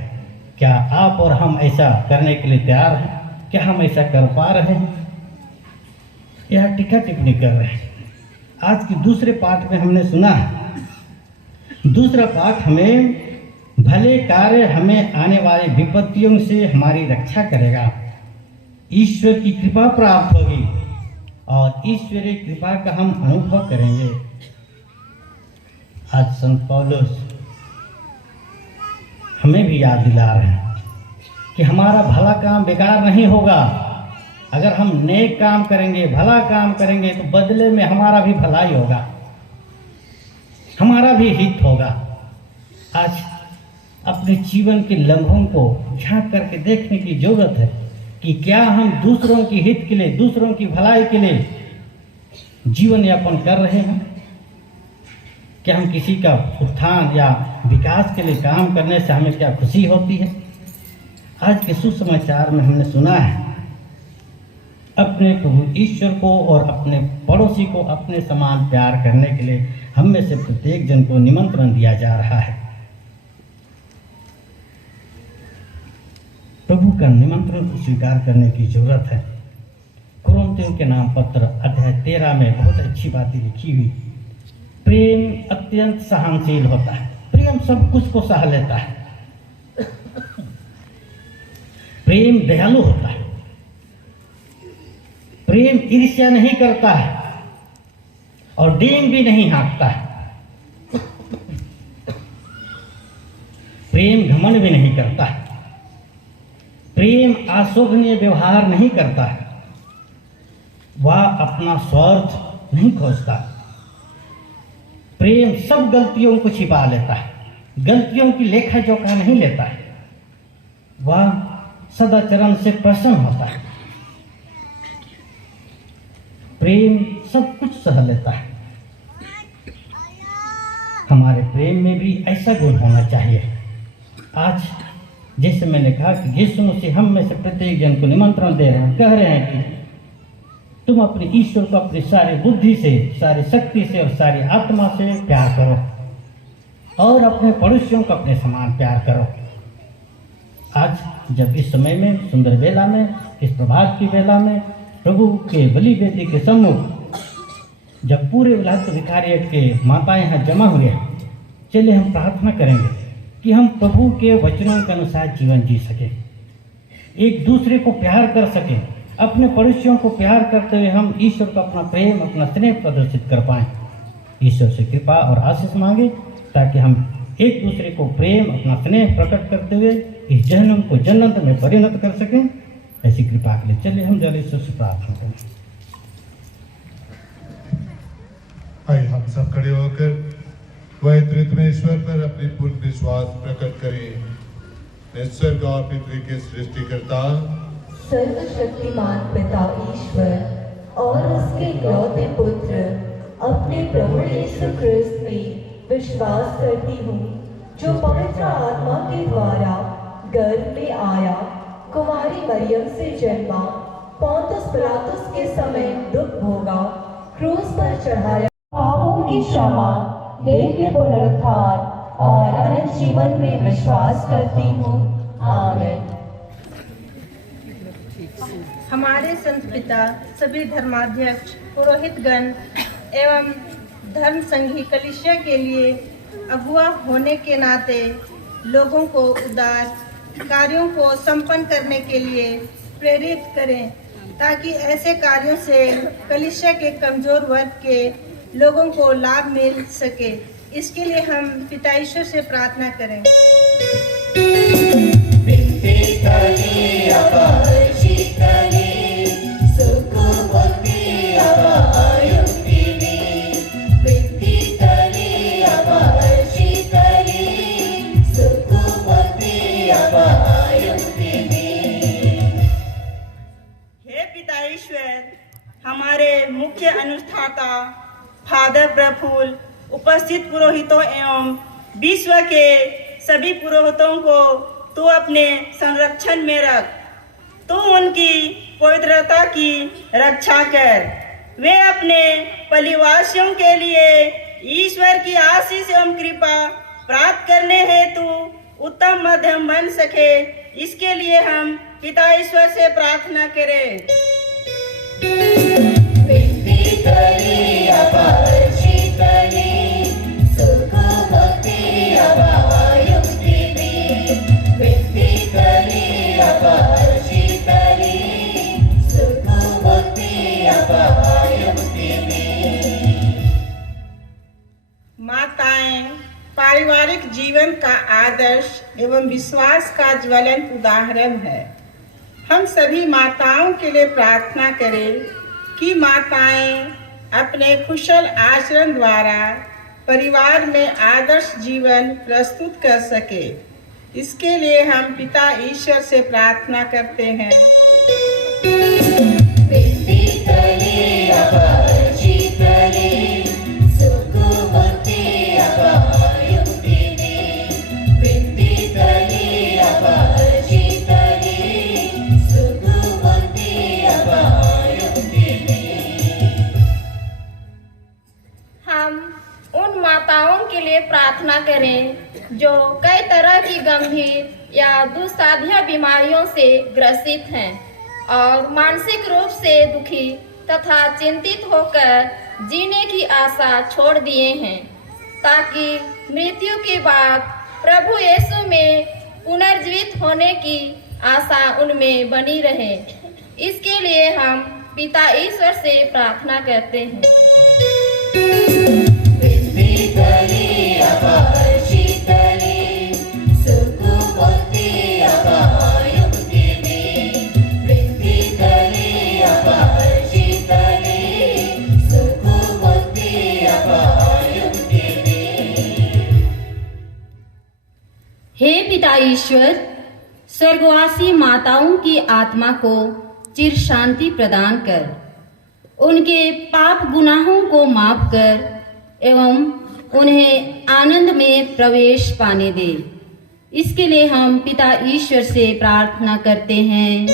क्या आप और हम ऐसा करने के लिए तैयार हैं? क्या हम ऐसा कर पा रहे हैं? यह टीका टिप्पणी कर रहे हैं। आज के दूसरे पाठ में हमने सुना है, दूसरा पाठ हमें भले कार्य हमें आने वाली विपत्तियों से हमारी रक्षा करेगा, ईश्वर की कृपा प्राप्त होगी और ईश्वरीय कृपा का हम अनुभव करेंगे। आज संत पौलुस हमें भी याद दिला रहे हैं कि हमारा भला काम बेकार नहीं होगा। अगर हम नेक काम करेंगे, भला काम करेंगे तो बदले में हमारा भी भलाई होगा, हमारा भी हित होगा। आज अपने जीवन के लम्हों को झांक करके देखने की जरूरत है कि क्या हम दूसरों के हित के लिए, दूसरों की भलाई के लिए जीवन यापन कर रहे हैं? क्या हम किसी का उत्थान या विकास के लिए काम करने से हमें क्या खुशी होती है? आज के सुसमाचार में हमने सुना है, अपने प्रभु ईश्वर को और अपने पड़ोसी को अपने समान प्यार करने के लिए हम में से प्रत्येक जन को निमंत्रण दिया जा रहा है। प्रभु का निमंत्रण को स्वीकार करने की जरूरत है। कुरिन्थियों के नाम पत्र अध्याय 13 में बहुत अच्छी बातें लिखी हुई। प्रेम अत्यंत सहनशील होता है, प्रेम सब कुछ को सह लेता है, प्रेम दयालु होता है, प्रेम ईर्ष्या नहीं करता है और डींग भी नहीं हाँकता है, प्रेम घमंड भी नहीं करता है, प्रेम अशोभनीय व्यवहार नहीं करता है, वह अपना स्वार्थ नहीं खोजता। प्रेम सब गलतियों को छिपा लेता है, गलतियों की लेखा जोखा नहीं लेता है, वह सदाचरण से प्रसन्न होता है। प्रेम सब कुछ सह लेता है। हमारे प्रेम में भी ऐसा गुण होना चाहिए। आज जैसे मैंने कहा कि यीशु मसीह हम में से प्रत्येक जन को निमंत्रण दे रहे हैं, कह रहे हैं कि तुम अपने ईश्वर को अपनी सारी बुद्धि से, सारी शक्ति से और सारी आत्मा से प्यार करो और अपने पड़ोसियों को अपने समान प्यार करो। आज जब इस समय में सुंदर बेला में, इस प्रभात की बेला में प्रभु के बलि वेदी के सम्मुख जब पूरे उलाहत विकारियत के माताएं यहाँ जमा हुए हैं, चलिए हम प्रार्थना करेंगे कि हम प्रभु के वचनों के अनुसार जीवन जी सकें, एक दूसरे को प्यार कर सकें, अपने पड़ोसियों को प्यार करते हुए हम ईश्वर को अपना प्रेम, अपना स्नेह प्रदर्शित कर पाएं। ईश्वर से कृपा और आशीष मांगे ताकि हम एक दूसरे को प्रेम, अपना स्नेह प्रकट करते हुए इस जहन्नुम को जन्नत में परिणत कर सकें। ऐसी कृपा के लिए चलिए हम जल्दी से प्रार्थना करें। आइए हम सब खड़े होकर वह त्रित्वमेश्वर पर अपनी पूर्ण विश्वास प्रकट करें। स्वर्ग और पृथ्वी के सृष्टिकर्ता सर्वशक्तिमान पिता ईश्वर और उसके इकलौते पुत्र अपने प्रभु यीशु ख्रिस्त में विश्वास करती हूँ, जो पवित्र आत्मा के द्वारा गर्भ में आया, कुमारी मरियम से जन्मा, पोंतुस पिलातुस के समय दुख भोगा, क्रूस पर चढ़ाया, पापों की क्षमा, देह के पुनरुत्थान और अनंत जीवन में विश्वास करती हूँ। आमीन। हमारे संत पिता, सभी धर्माध्यक्ष, पुरोहितगण एवं धर्म संघी कलीसिया के लिए अगुआ होने के नाते लोगों को उदार कार्यों को संपन्न करने के लिए प्रेरित करें, ताकि ऐसे कार्यों से कलीसिया के कमजोर वर्ग के लोगों को लाभ मिल सके। इसके लिए हम पिता ईश्वर से प्रार्थना करें। हे पिता ईश्वर, हमारे मुख्य अनुष्ठाता फादर प्रफुल्ल, उपस्थित पुरोहितों एवं विश्व के सभी पुरोहितों को तू अपने संरक्षण में रख। तू उनकी पवित्रता की रक्षा कर। वे अपने परिवासियों के लिए ईश्वर की आशीष एवं कृपा प्राप्त करने हेतु उत्तम माध्यम बन सके। इसके लिए हम पिता ईश्वर से प्रार्थना करें। माताएं पारिवारिक जीवन का आदर्श एवं विश्वास का ज्वलंत उदाहरण है। हम सभी माताओं के लिए प्रार्थना करें कि माताएं अपने कुशल आचरण द्वारा परिवार में आदर्श जीवन प्रस्तुत कर सके। इसके लिए हम पिता ईश्वर से प्रार्थना करते हैं। के लिए प्रार्थना करें जो कई तरह की गंभीर या दुस्साध्य बीमारियों से ग्रसित हैं और मानसिक रूप से दुखी तथा चिंतित होकर जीने की आशा छोड़ दिए हैं, ताकि मृत्यु के बाद प्रभु यीशु में पुनर्जीवित होने की आशा उनमें बनी रहे। इसके लिए हम पिता ईश्वर से प्रार्थना करते हैं। हे पिता ईश्वर, स्वर्गवासी माताओं की आत्मा को चिर शांति प्रदान कर, उनके पाप गुनाहों को माफ कर एवं उन्हें आनंद में प्रवेश पाने दे। इसके लिए हम पिता ईश्वर से प्रार्थना करते हैं।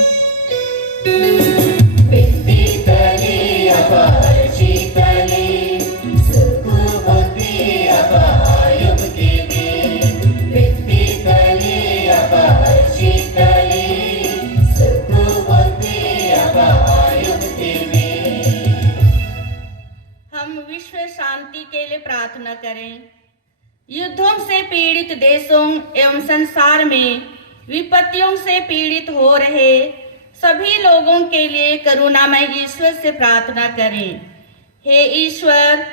शांति के लिए प्रार्थना करें। युद्धों से पीड़ित देशों एवं संसार में विपत्तियों से पीड़ित हो रहे सभी लोगों के लिए करुणामय ईश्वर से प्रार्थना करें। हे ईश्वर,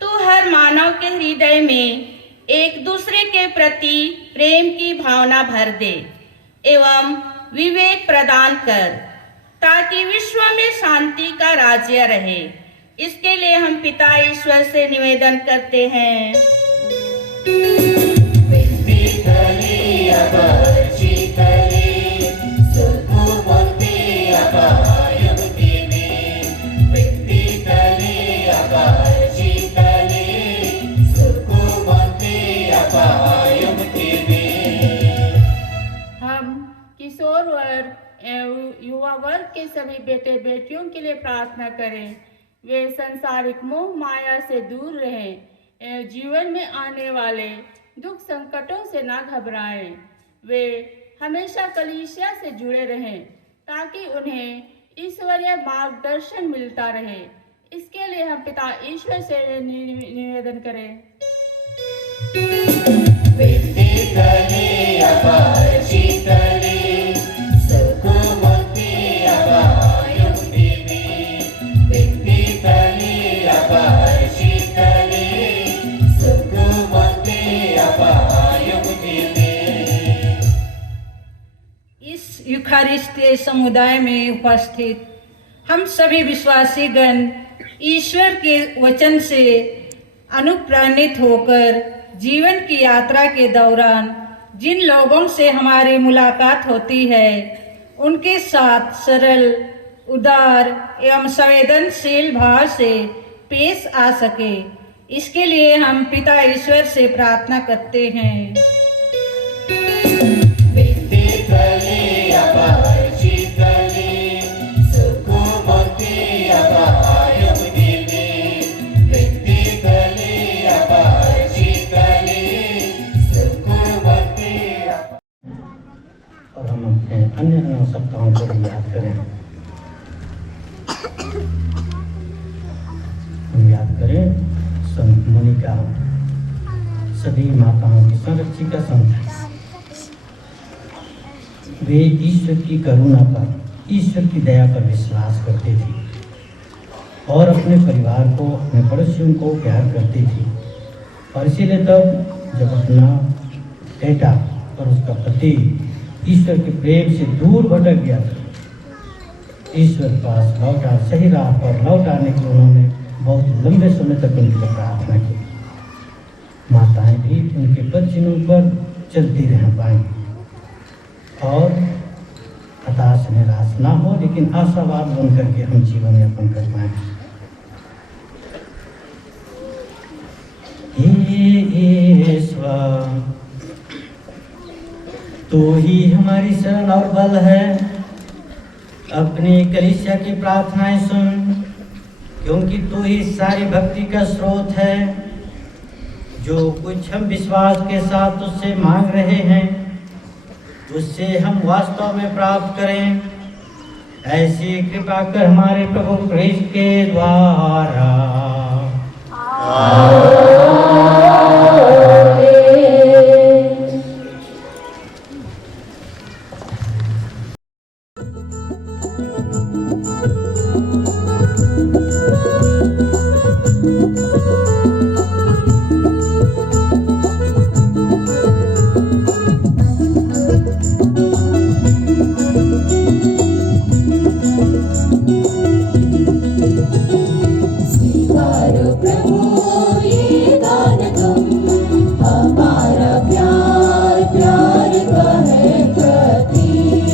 तू हर मानव के हृदय में एक दूसरे के प्रति प्रेम की भावना भर दे एवं विवेक प्रदान कर, ताकि विश्व में शांति का राज्य रहे। इसके लिए हम पिता ईश्वर से निवेदन करते हैं। किशोर वर्ग एवं युवा वर्ग के सभी बेटे बेटियों के लिए प्रार्थना करें। वे संसारिक मोह माया से दूर रहें एवं जीवन में आने वाले दुख संकटों से ना घबराएं। वे हमेशा कलीसिया से जुड़े रहें ताकि उन्हें ईश्वरीय मार्गदर्शन मिलता रहे। इसके लिए हम पिता ईश्वर से निवेदन करें। इस यूखारिस्तीय समुदाय में उपस्थित हम सभी विश्वासीगण ईश्वर के वचन से अनुप्राणित होकर जीवन की यात्रा के दौरान जिन लोगों से हमारी मुलाकात होती है उनके साथ सरल, उदार एवं संवेदनशील भाव से पेश आ सके, इसके लिए हम पिता ईश्वर से प्रार्थना करते हैं। और हम अपने अन्य आवश्यकताओं को भी याद करें। हम याद करें संत मोनिका सभी माताओं की संरक्षिका संत है। वे ईश्वर की करुणा पर, ईश्वर की दया पर विश्वास करती थी और अपने परिवार को, अपने पड़ोसियों को प्यार करती थी। और इसीलिए तब जब अपना बेटा और उसका पति ईश्वर के प्रेम से दूर भटक गया था, ईश्वर पास लौटा, सही राह पर लौट आने के लिए उन्होंने बहुत लंबे समय तक उनके लिए प्रार्थना की। माताएं भी उनके वचनों पर चलती रह पाएं और हताश निराश ना हो, लेकिन आशावाद बन करके हम जीवन यापन कर पाए। हे ईश्वर, तू ही हमारी शरण और बल है। अपनी कलीसिया की प्रार्थनाएं सुन, क्योंकि तू ही सारी भक्ति का स्रोत है। जो कुछ हम विश्वास के साथ तुझसे मांग रहे हैं उससे हम वास्तव में प्राप्त करें। ऐसी कृपा कर हमारे प्रभु क्रिस्त के द्वारा। प्यार प्यार का है प्रतीक।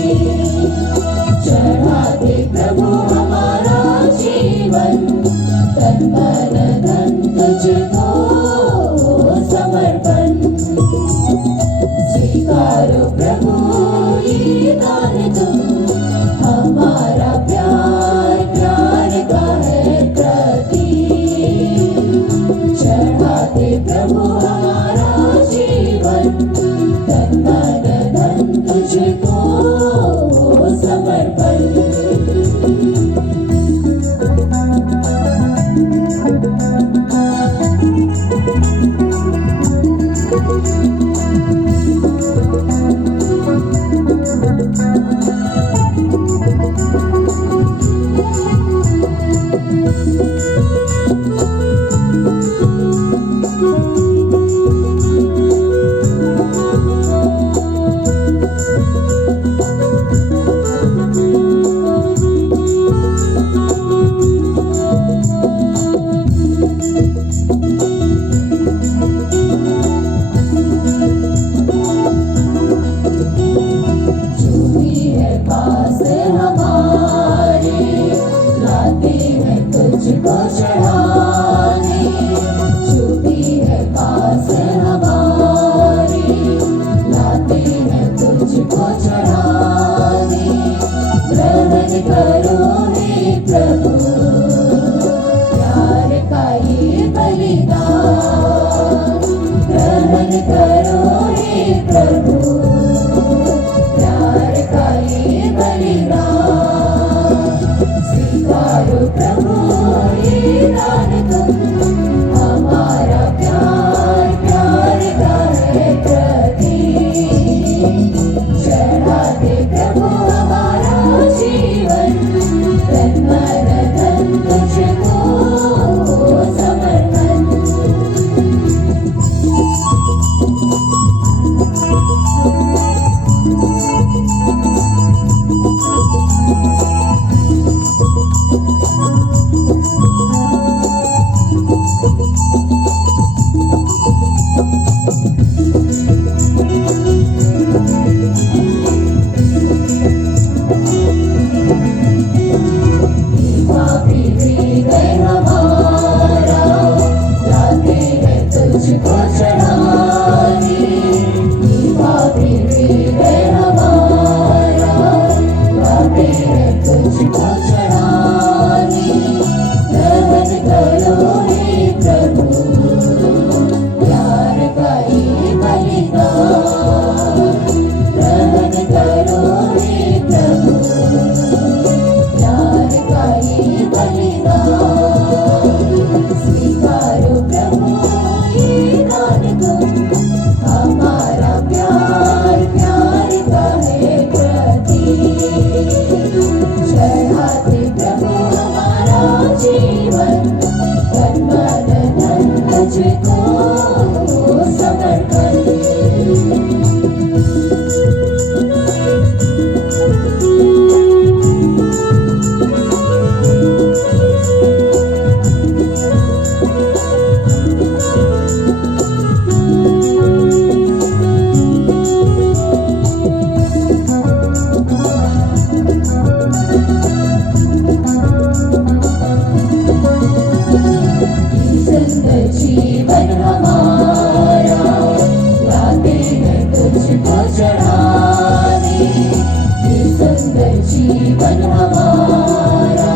सुंदर जीवन हमारा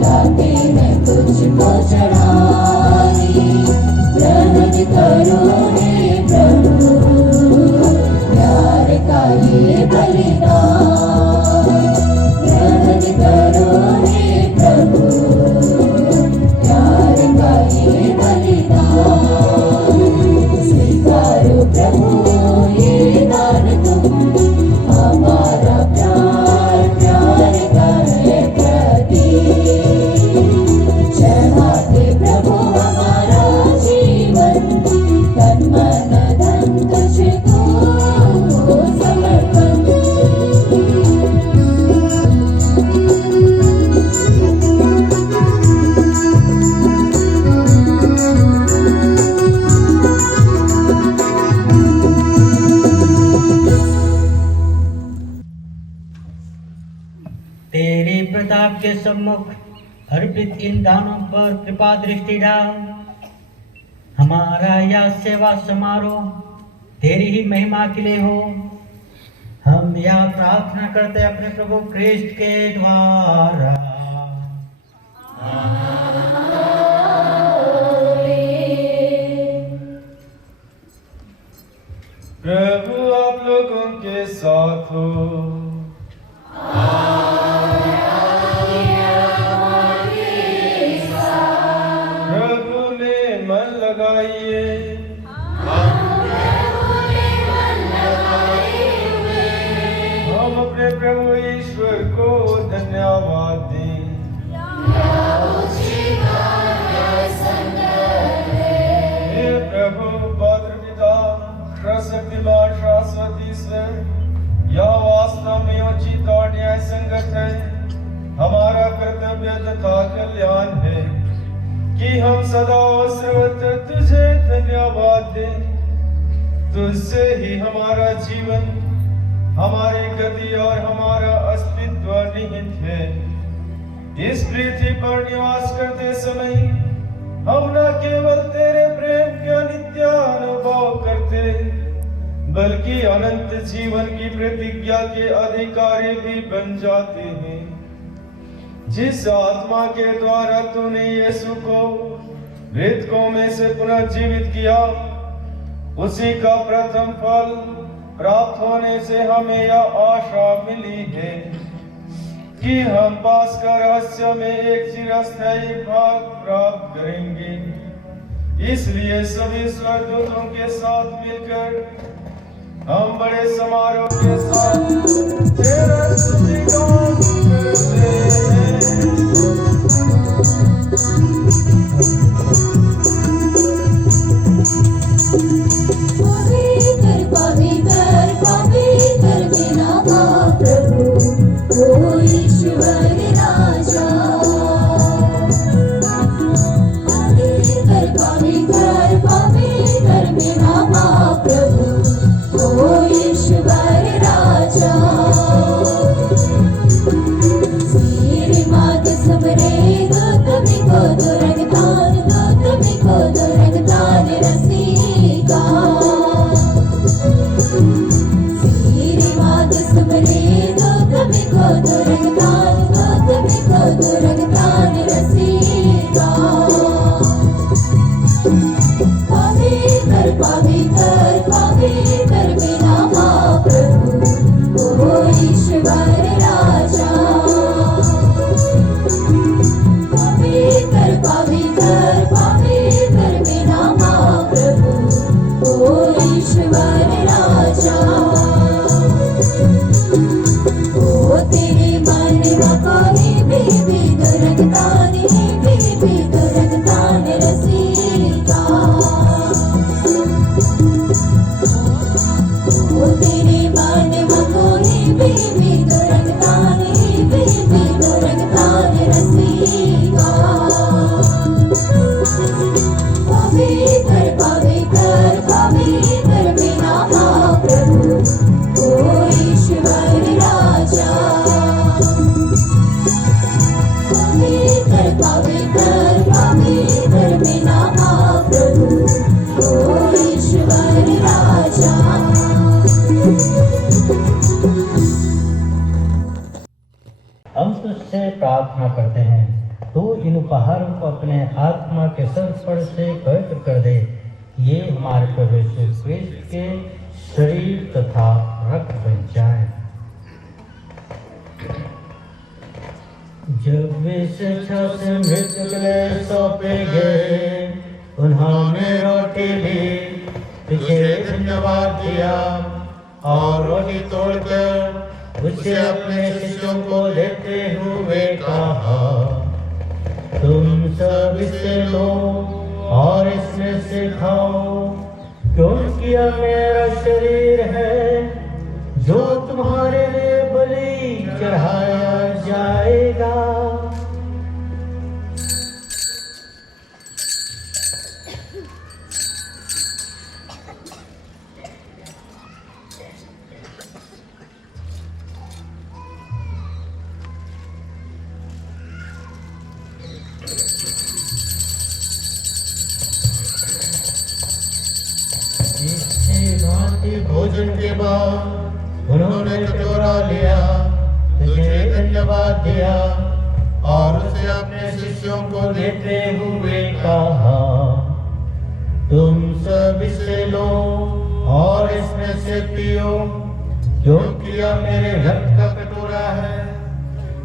लाते हैं तुझको चढ़ाने, ग्रहण करो हे प्रभु प्यार का ये बलिदान, ग्रहण करो हे प्रभु प्यार का ये बलिदान, स्वीकारो प्रभु ये दान तुम, हमारा प्यार प्यार का है प्रतीक, चढ़ाते प्रभु हमारा जीवन, तन मन धन तुझको समर्पण। तेरे प्रताप के सम्मुख अर्पित इन दानों पर कृपा दृष्टि डाल, हमारा यह सेवा समारोह तेरी ही महिमा के लिए हो। हम यह प्रार्थना करते अपने प्रभु क्रिस्ट के द्वारा। प्रभु आप लोगों के साथ हो। प्रभु ने मन लगाइए, हम अपने प्रभु ईश्वर को धन्यवाद दें। हे प्रभु पात्र पिता सर्वशक्तिमान शाश्वत ईश्वर, यह वास्तव में उचित और न्याय संगत है, हमारा कर्तव्य तथा कल्याण है कि हम सदा और सर्वत्र तुझे धन्यवाद दें। तुझसे ही हमारा जीवन, हमारी गति और हमारा अस्तित्व निहित है। इस पृथ्वी पर निवास करते समय हम न केवल तेरे प्रेम का नित्य अनुभव करते, बल्कि अनंत जीवन की प्रतिज्ञा के अधिकारी भी बन जाते हैं। जिस आत्मा के द्वारा तूने यीशु को मृतकों में से पुनः जीवित किया, उसी का प्रथम फल प्राप्त होने से हमें यह आशा मिली है कि हम पास का रहस्य में एक चिरस्थायी भाग प्राप्त करेंगे। इसलिए सभी स्वर्गदूतों के साथ मिलकर हम बड़े समारोह के साथ तेरा स्तुतिगान करते हैं। ईश्वर राजा हम तुझसे प्रार्थना करते हैं, तू इन उपहारों को अपने आत्मा के संस्पर्श से पवित्र कर दे। ये हमारे प्रभु यीशु क्रिस्त के शरीर तथा रक्त बन जाए। जब वे शिक्षा से मृत्यु के लिए सौंपे गए, उन्होंने रोटी ली, तुझे धन्यवाद दिया और रोटी तोड़कर उसे अपने शिष्यों को देते हुए कहा, तुम सब इसे लो और इसमें से खाओ, क्योंकि यह मेरा शरीर है जो तुम्हारे लिए बलि चढ़ाया जाएगा। भोजन के बाद उन्होंने कटोरा लिया, तुझे धन्यवाद दिया और उसे अपने शिष्यों को देते हुए कहा, तुम सब इसे लो और इसमें से पियो, क्योंकि यह मेरे रक्त का कटोरा है,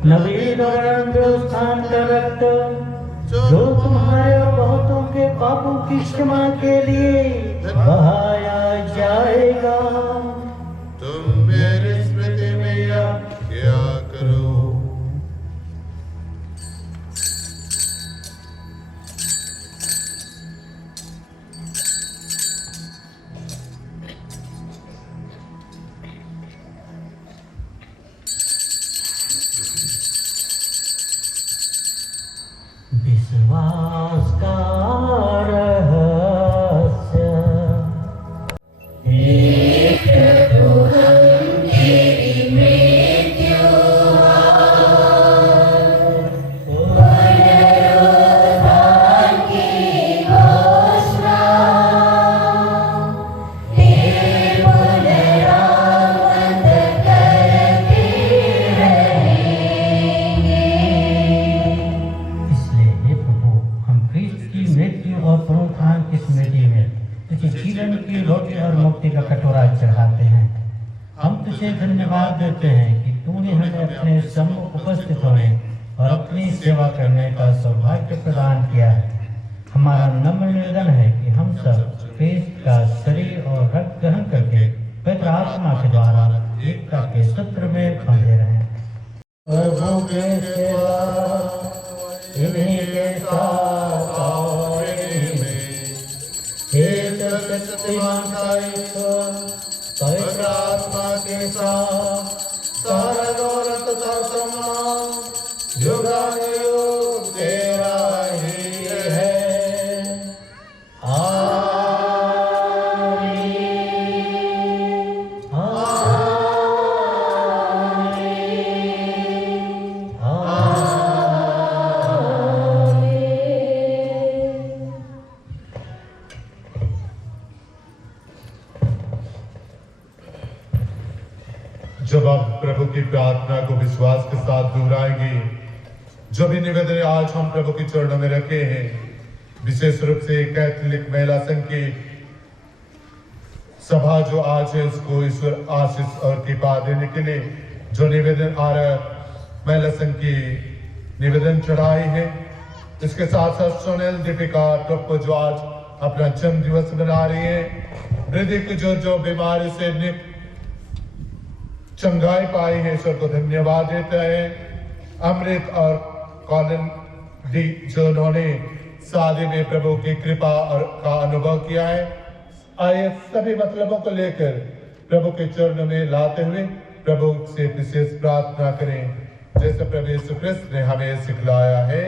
नवीन और अनंत स्थान का रक्त, जो तुम्हारे और बहुतों के पापों की क्षमा के लिए बहाया जाएगा। तुम मेरी स्मृति में यह क्या करो। विश्वास का रहस्य, हे प्रभु हम तेरी मृत्यु पुनरुत्थान की घोषणा, तेरे पुनरागमन करते रहेंगे। इसलिए हे प्रभु, हम ख्रीस्त की मृत्यु और पुनरुत्थान की स्मृति में तुझे जीवन की रोटी और मुक्ति का कटोरा चढ़ाते हैं। हम तुझे धन्यवाद देते हैं कि तूने हमें अपने सम्मुख उपस्थित होने और अपनी सेवा करने का सौभाग्य प्रदान किया है। हमारा नम्र निवेदन है कि हम सब क्रिस्त का शरीर और रक्त ग्रहण करके पवित्र आत्मा के द्वारा एकता के सूत्र में बंधे रहें। प्रभु के सेवा इन्हीं के साथ और इन्हीं में, हे शक्तिमान का ईश्वर, पवित्र आत्मा के साथ सारा गौरव तथा सम्मान युगानुयुग तेरा ही है। आमीन। जब आप प्रभु की प्रार्थना को विश्वास के साथ दोहराएंगे, जो भी निवेदन आज हम प्रभु के चरणों में रखे हैं, विशेष रूप से कैथोलिक महिला संघ की सभा जो आज है, उसको ईश्वर आशीष और कृपा देने के लिए जो निवेदन आ रहा है, महिला संघ की निवेदन चढ़ाई है। इसके साथ साथ सोनेल दीपिका टप्पो जो आज अपना जन्म दिवस मना रही है, वृद्धि की जो बीमारी से चंगाई पाई है, ईश्वर को धन्यवाद देता है। अमृत और कॉलिन डी जो उन्होंने शादी में प्रभु की कृपा और का अनुभव किया है, आइए सभी मतलबों को लेकर प्रभु के चरणों में लाते हुए प्रभु से विशेष प्रार्थना करें, जैसे प्रभु यीशु क्रिस्त ने हमें सिखलाया है।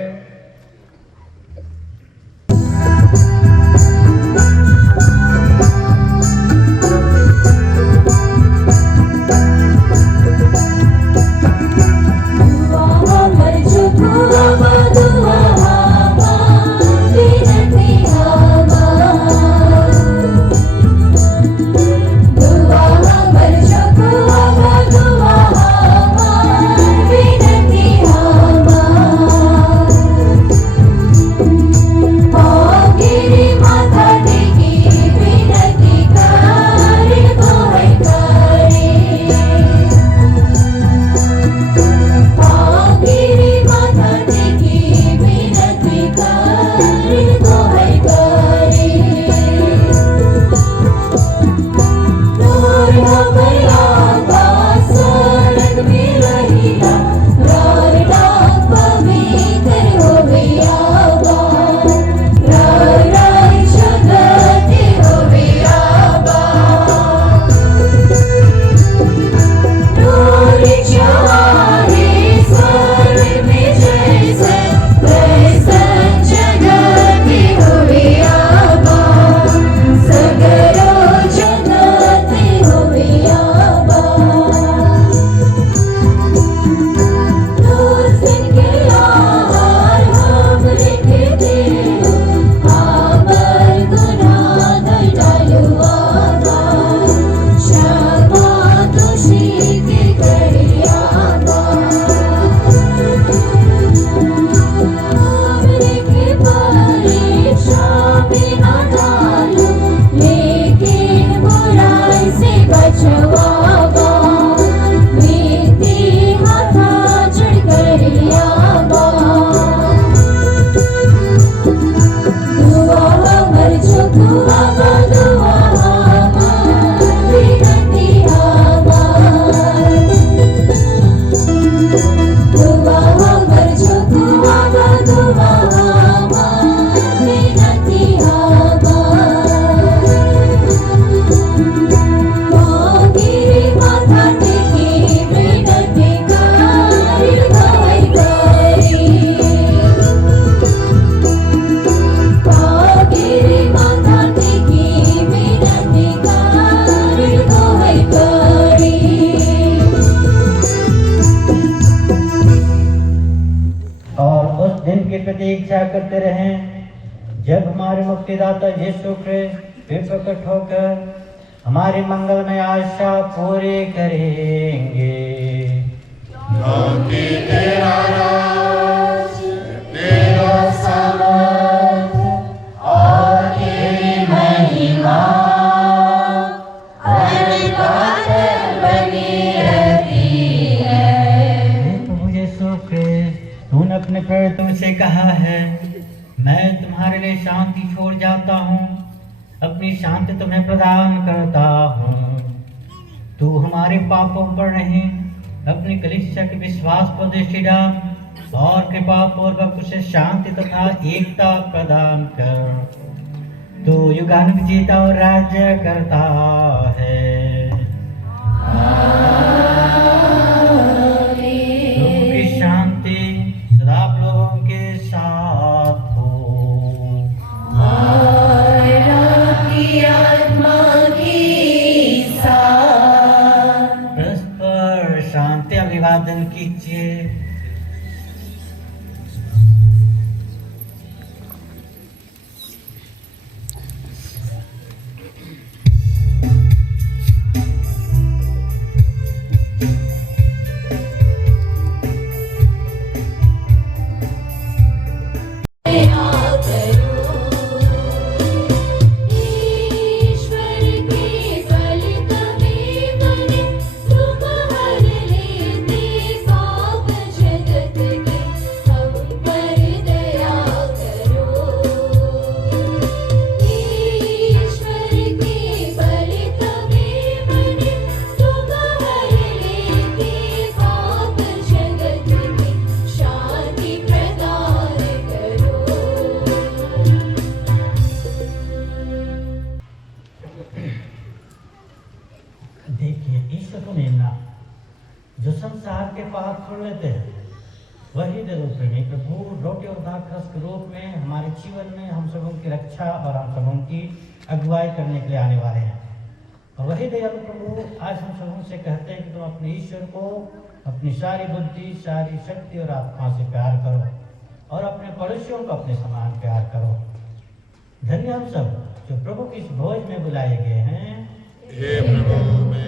विनती की प्रतीक्षा करते रहें जब हमारे मुक्तिदाता यीशु ख्रिस्त फिर प्रकट होकर हमारी मंगलमय आशा पूरी करेंगे। क्योंकि तेरा राज, तेरा सामर्थ और तेरी महिमा अनंत बनी रहती है। प्रभु यीशु ख्रिस्त, तूने अपने प्रेरितों से कहा है, मैं तुम्हारे लिए शांति छोड़ जाता हूँ, अपनी शांति तुम्हें प्रदान करता हूँ। तू हमारे पापों पर नहीं, अपनी कलीसिया के विश्वास पर दृष्टि डाल और कृपा पूर्वक उसे शांति तथा एकता प्रदान कर। तू युगानुग जीता और राज्य करता है। प्रभु की शांति सदा आप लोगों के साथ हो। आत्मा की साथ परस्पर शांति अभिवादन कीजिए। जो संसार के पाप छोड़ लेते हैं वही दे दो प्रेमी प्रभु रोटी और दाखरस के रूप में हमारे जीवन में हम सबों की रक्षा और हम सबों की अगुवाई करने के लिए आने वाले हैं। और वही दयालु प्रभु आज हम सबों से कहते हैं कि तुम अपने ईश्वर को अपनी सारी बुद्धि, सारी शक्ति और आत्मा से प्यार करो और अपने पड़ोसियों को अपने समान प्यार करो। धन्य हम सब जो प्रभु की इस भोज में बुलाए गए हैं। हे प्रभु, मैं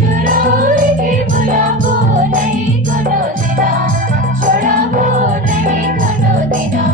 ईश्वर के बुलावो नहीं करो दिना छोड़ावो नहीं करो दिना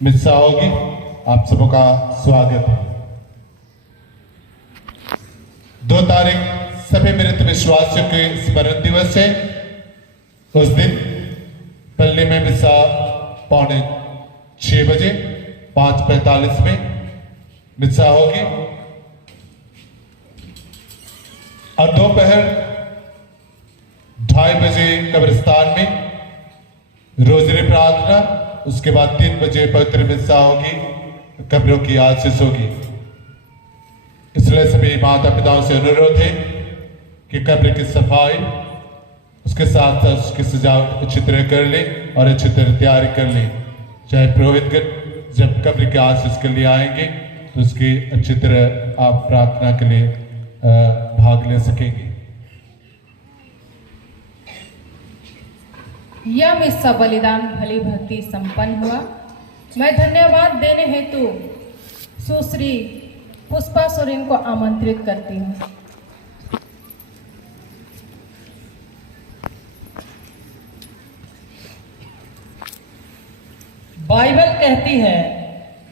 मिस्सा होगी, आप सबों का स्वागत है। 2 तारीख सभी मृत विश्वासियों के स्मरण दिवस है। उस दिन पल्ली में मिस्सा 5:45 बजे 5:45 में मिस्सा होगी और दोपहर 2:30 बजे कब्रिस्तान में रोजरी प्रार्थना, उसके बाद 3 बजे पवित्र मिस्सा होगी, कब्रों की आशीष होगी। इसलिए सभी माता पिताओं से अनुरोध है कि कब्र की सफाई, उसके साथ साथ उसकी सजावट अच्छी तरह कर ले और अच्छी तरह तैयारी कर ले। चाहे पुरोहितगण जब कब्र के आशीष के लिए आएंगे तो उसकी अच्छी तरह आप प्रार्थना के लिए भाग ले सकेंगे। यह मिस्सा बलिदान भली भक्ति संपन्न हुआ। मैं धन्यवाद देने हेतु सुश्री पुष्पा सोरेन को आमंत्रित करती हूँ। बाइबल कहती है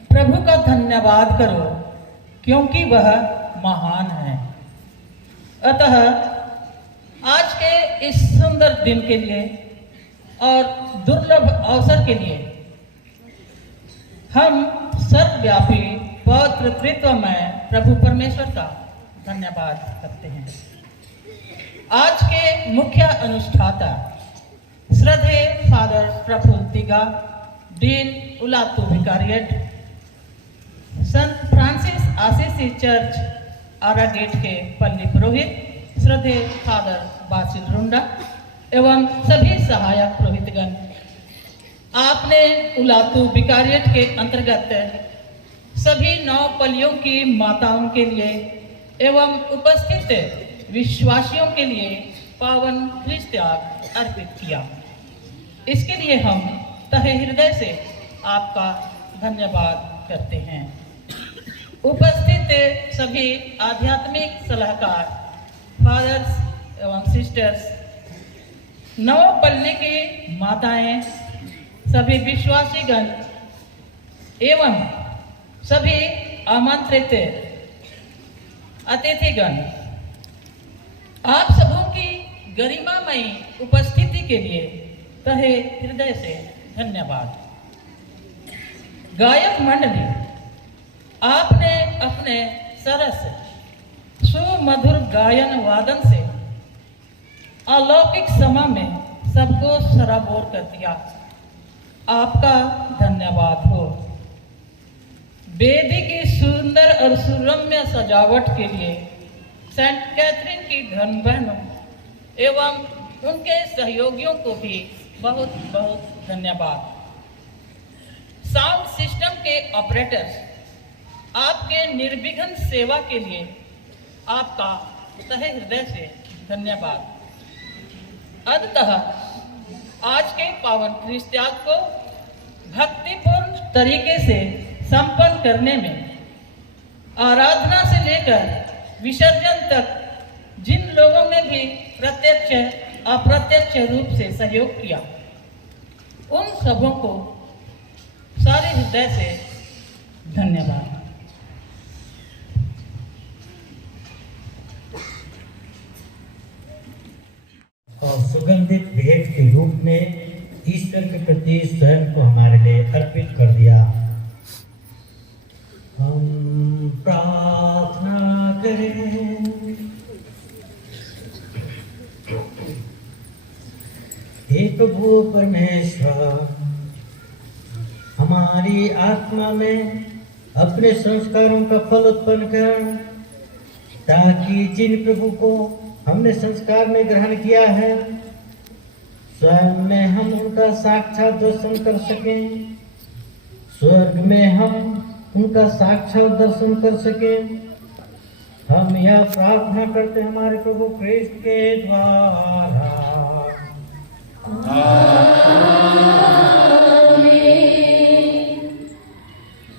प्रभु का धन्यवाद करो क्योंकि वह महान है। अतः आज के इस सुंदर दिन के लिए और दुर्लभ अवसर के लिए हम सर्वव्यापी पवित्र त्रित्व में प्रभु परमेश्वर का धन्यवाद करते हैं। आज के मुख्य अनुष्ठाता श्रद्धेय फादर प्रफुल्ल तिगा, डीन उलातू विकारियट, संत फ्रांसिस आसीसी चर्च आरा गेट के पल्ली पुरोहित श्रद्धेय फादर बासिल रुंडा एवं सभी सहायक पुरोहितगण, आपने उलातू विकारियट के अंतर्गत सभी 9 पलियों की माताओं के लिए एवं उपस्थित विश्वासियों के लिए पावन क्रिस त्याग अर्पित किया। इसके लिए हम तहे हृदय से आपका धन्यवाद करते हैं। उपस्थित सभी आध्यात्मिक सलाहकार, फादर्स एवं सिस्टर्स, 9 पल्ले की माताएं, सभी विश्वासीगण एवं सभी आमंत्रित अतिथिगण, आप सबों की गरिमामयी उपस्थिति के लिए तहे हृदय से धन्यवाद। गायक मंडली, आपने अपने सरस सुमधुर गायन वादन से अलौकिक समय में सबको सराबोर कर दिया। आपका धन्यवाद हो। वेदी की सुंदर और सुरम्य सजावट के लिए सेंट कैथरीन की धन बहनों एवं उनके सहयोगियों को भी बहुत बहुत धन्यवाद। साउंड सिस्टम के ऑपरेटर्स, आपके निर्विघ्न सेवा के लिए आपका तहे हृदय से धन्यवाद। अंततः आज के पावन क्रिस त्याग को भक्तिपूर्ण तरीके से संपन्न करने में आराधना से लेकर विसर्जन तक जिन लोगों ने भी प्रत्यक्ष अप्रत्यक्ष रूप से सहयोग किया, उन सबों को सारे हृदय से धन्यवाद। और सुगंधित भेंट के रूप में ईश्वर के प्रति स्वयं को हमारे लिए अर्पित कर दिया। हम प्रार्थना करें। हे प्रभु परमेश्वर, हमारी आत्मा में अपने संस्कारों का फल उत्पन्न कर, ताकि जिन प्रभु को हमने संस्कार में ग्रहण किया है स्वयं में हम उनका साक्षात दर्शन कर सकें, स्वर्ग में हम उनका साक्षात दर्शन कर सकें। हम यह प्रार्थना करते हैं हमारे प्रभु क्रिस्त के द्वारा।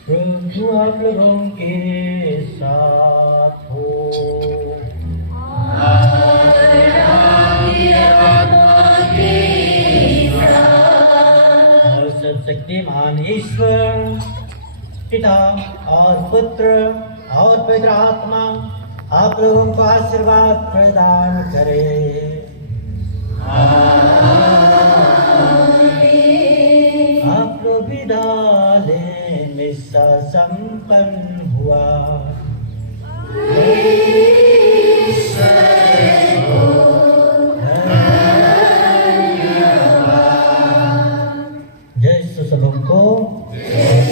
प्रभु आप लोगों के साथ हो। और सर्वशक्तिमान ईश्वर पिता और पुत्र और पवित्र आत्मा आप लोगों को आशीर्वाद प्रदान करे। आप लोग विदा लें, मिस्सा संपन्न हुआ। जय यीशु सबों को। Thank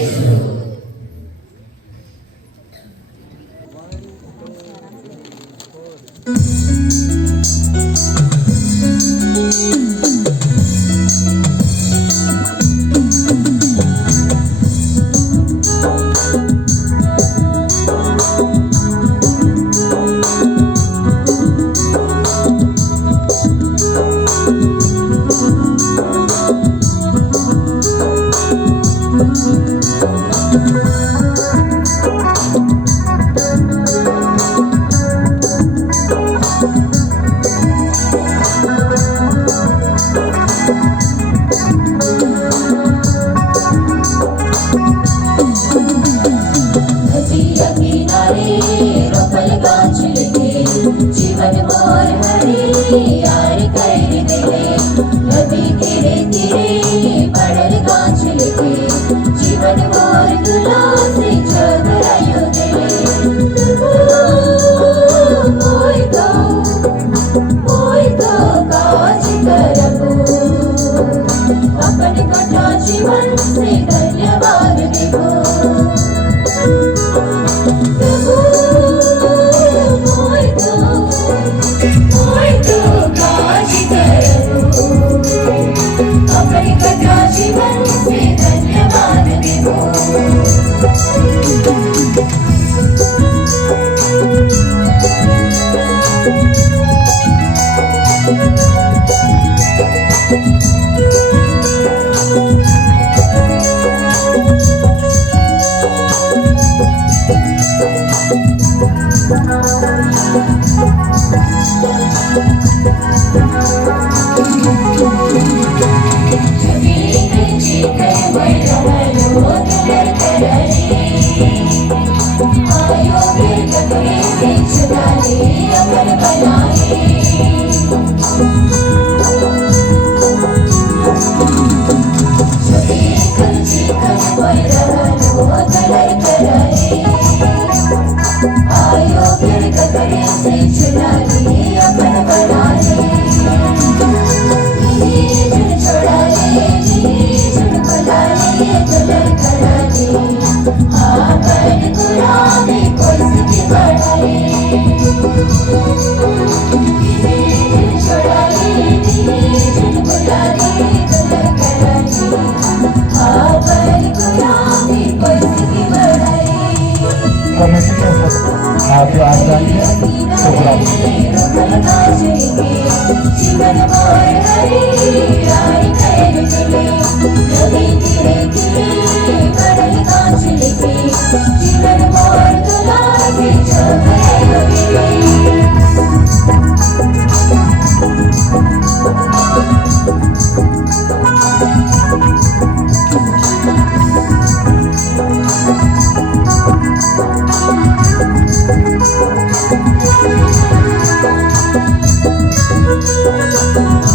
you.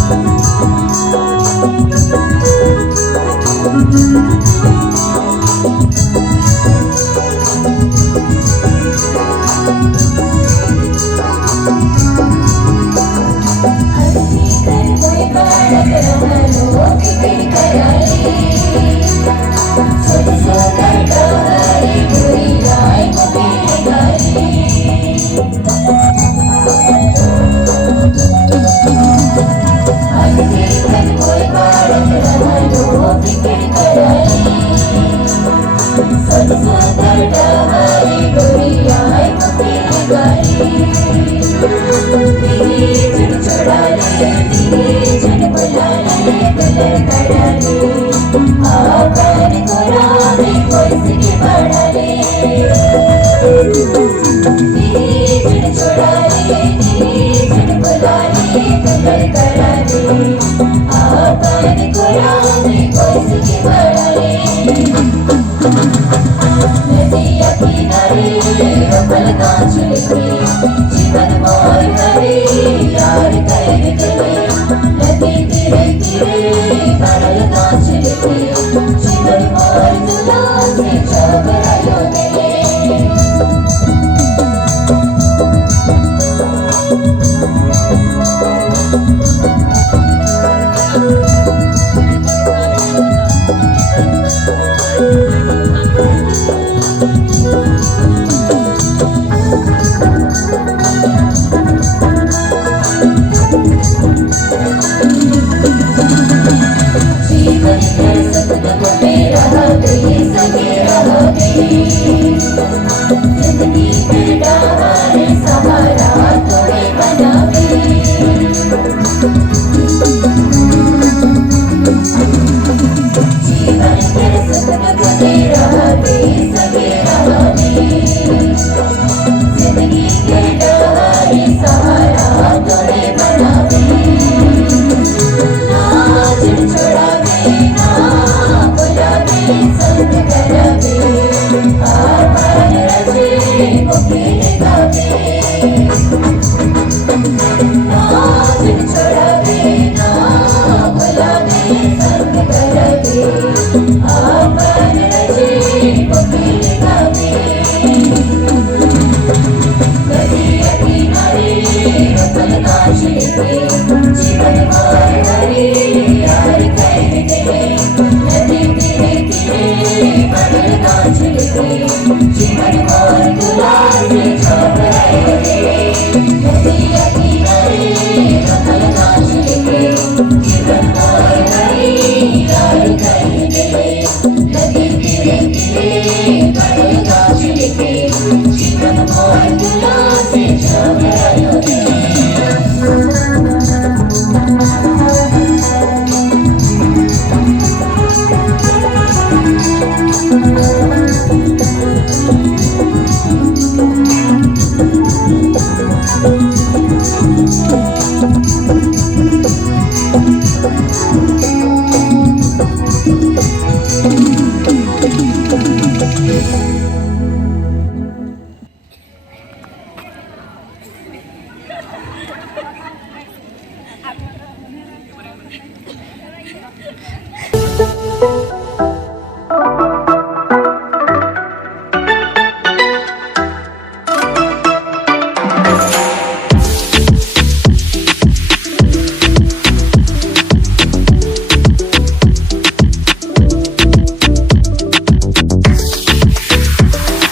दुल्हन कराने आपन गुलामी कोई बढ़ाए नदिया किनारे रोपल गाछ लिखे जीवन मोर हरे यार कर गए नदी तेरे तेरे बरल गाछ लिखे जीवन मोर दुला से चबरायो गए जीवन के सतगम में रहोगे सगे रहोगे जिंदगी में डार सहारा तुम्हें बनावे जीवन के सतगम में रहोगे सगे रहोगे जिंदगी के डार सहारा तुम्हें बनावे छोड़ावे ना बुलावे संग करावे आपन रचे मुखिल गावे नाच छोड़ावे ना बुलावे संग करावे आपन रचे मुखिल गावे नदिया किनारे रोपल गाछ लिखे जीवन मोर हरे यार कर गए नदी तेरे तेरे बरल गाछ लिखे जीवन मोर दुला से चबराए गए नदिया किनारे रोपल गाछ लिखे जीवन मोर हरे यार कर गए नदी तेरे तेरे बरल गाछ लिखे जीवन मोर दुला से चबराए गए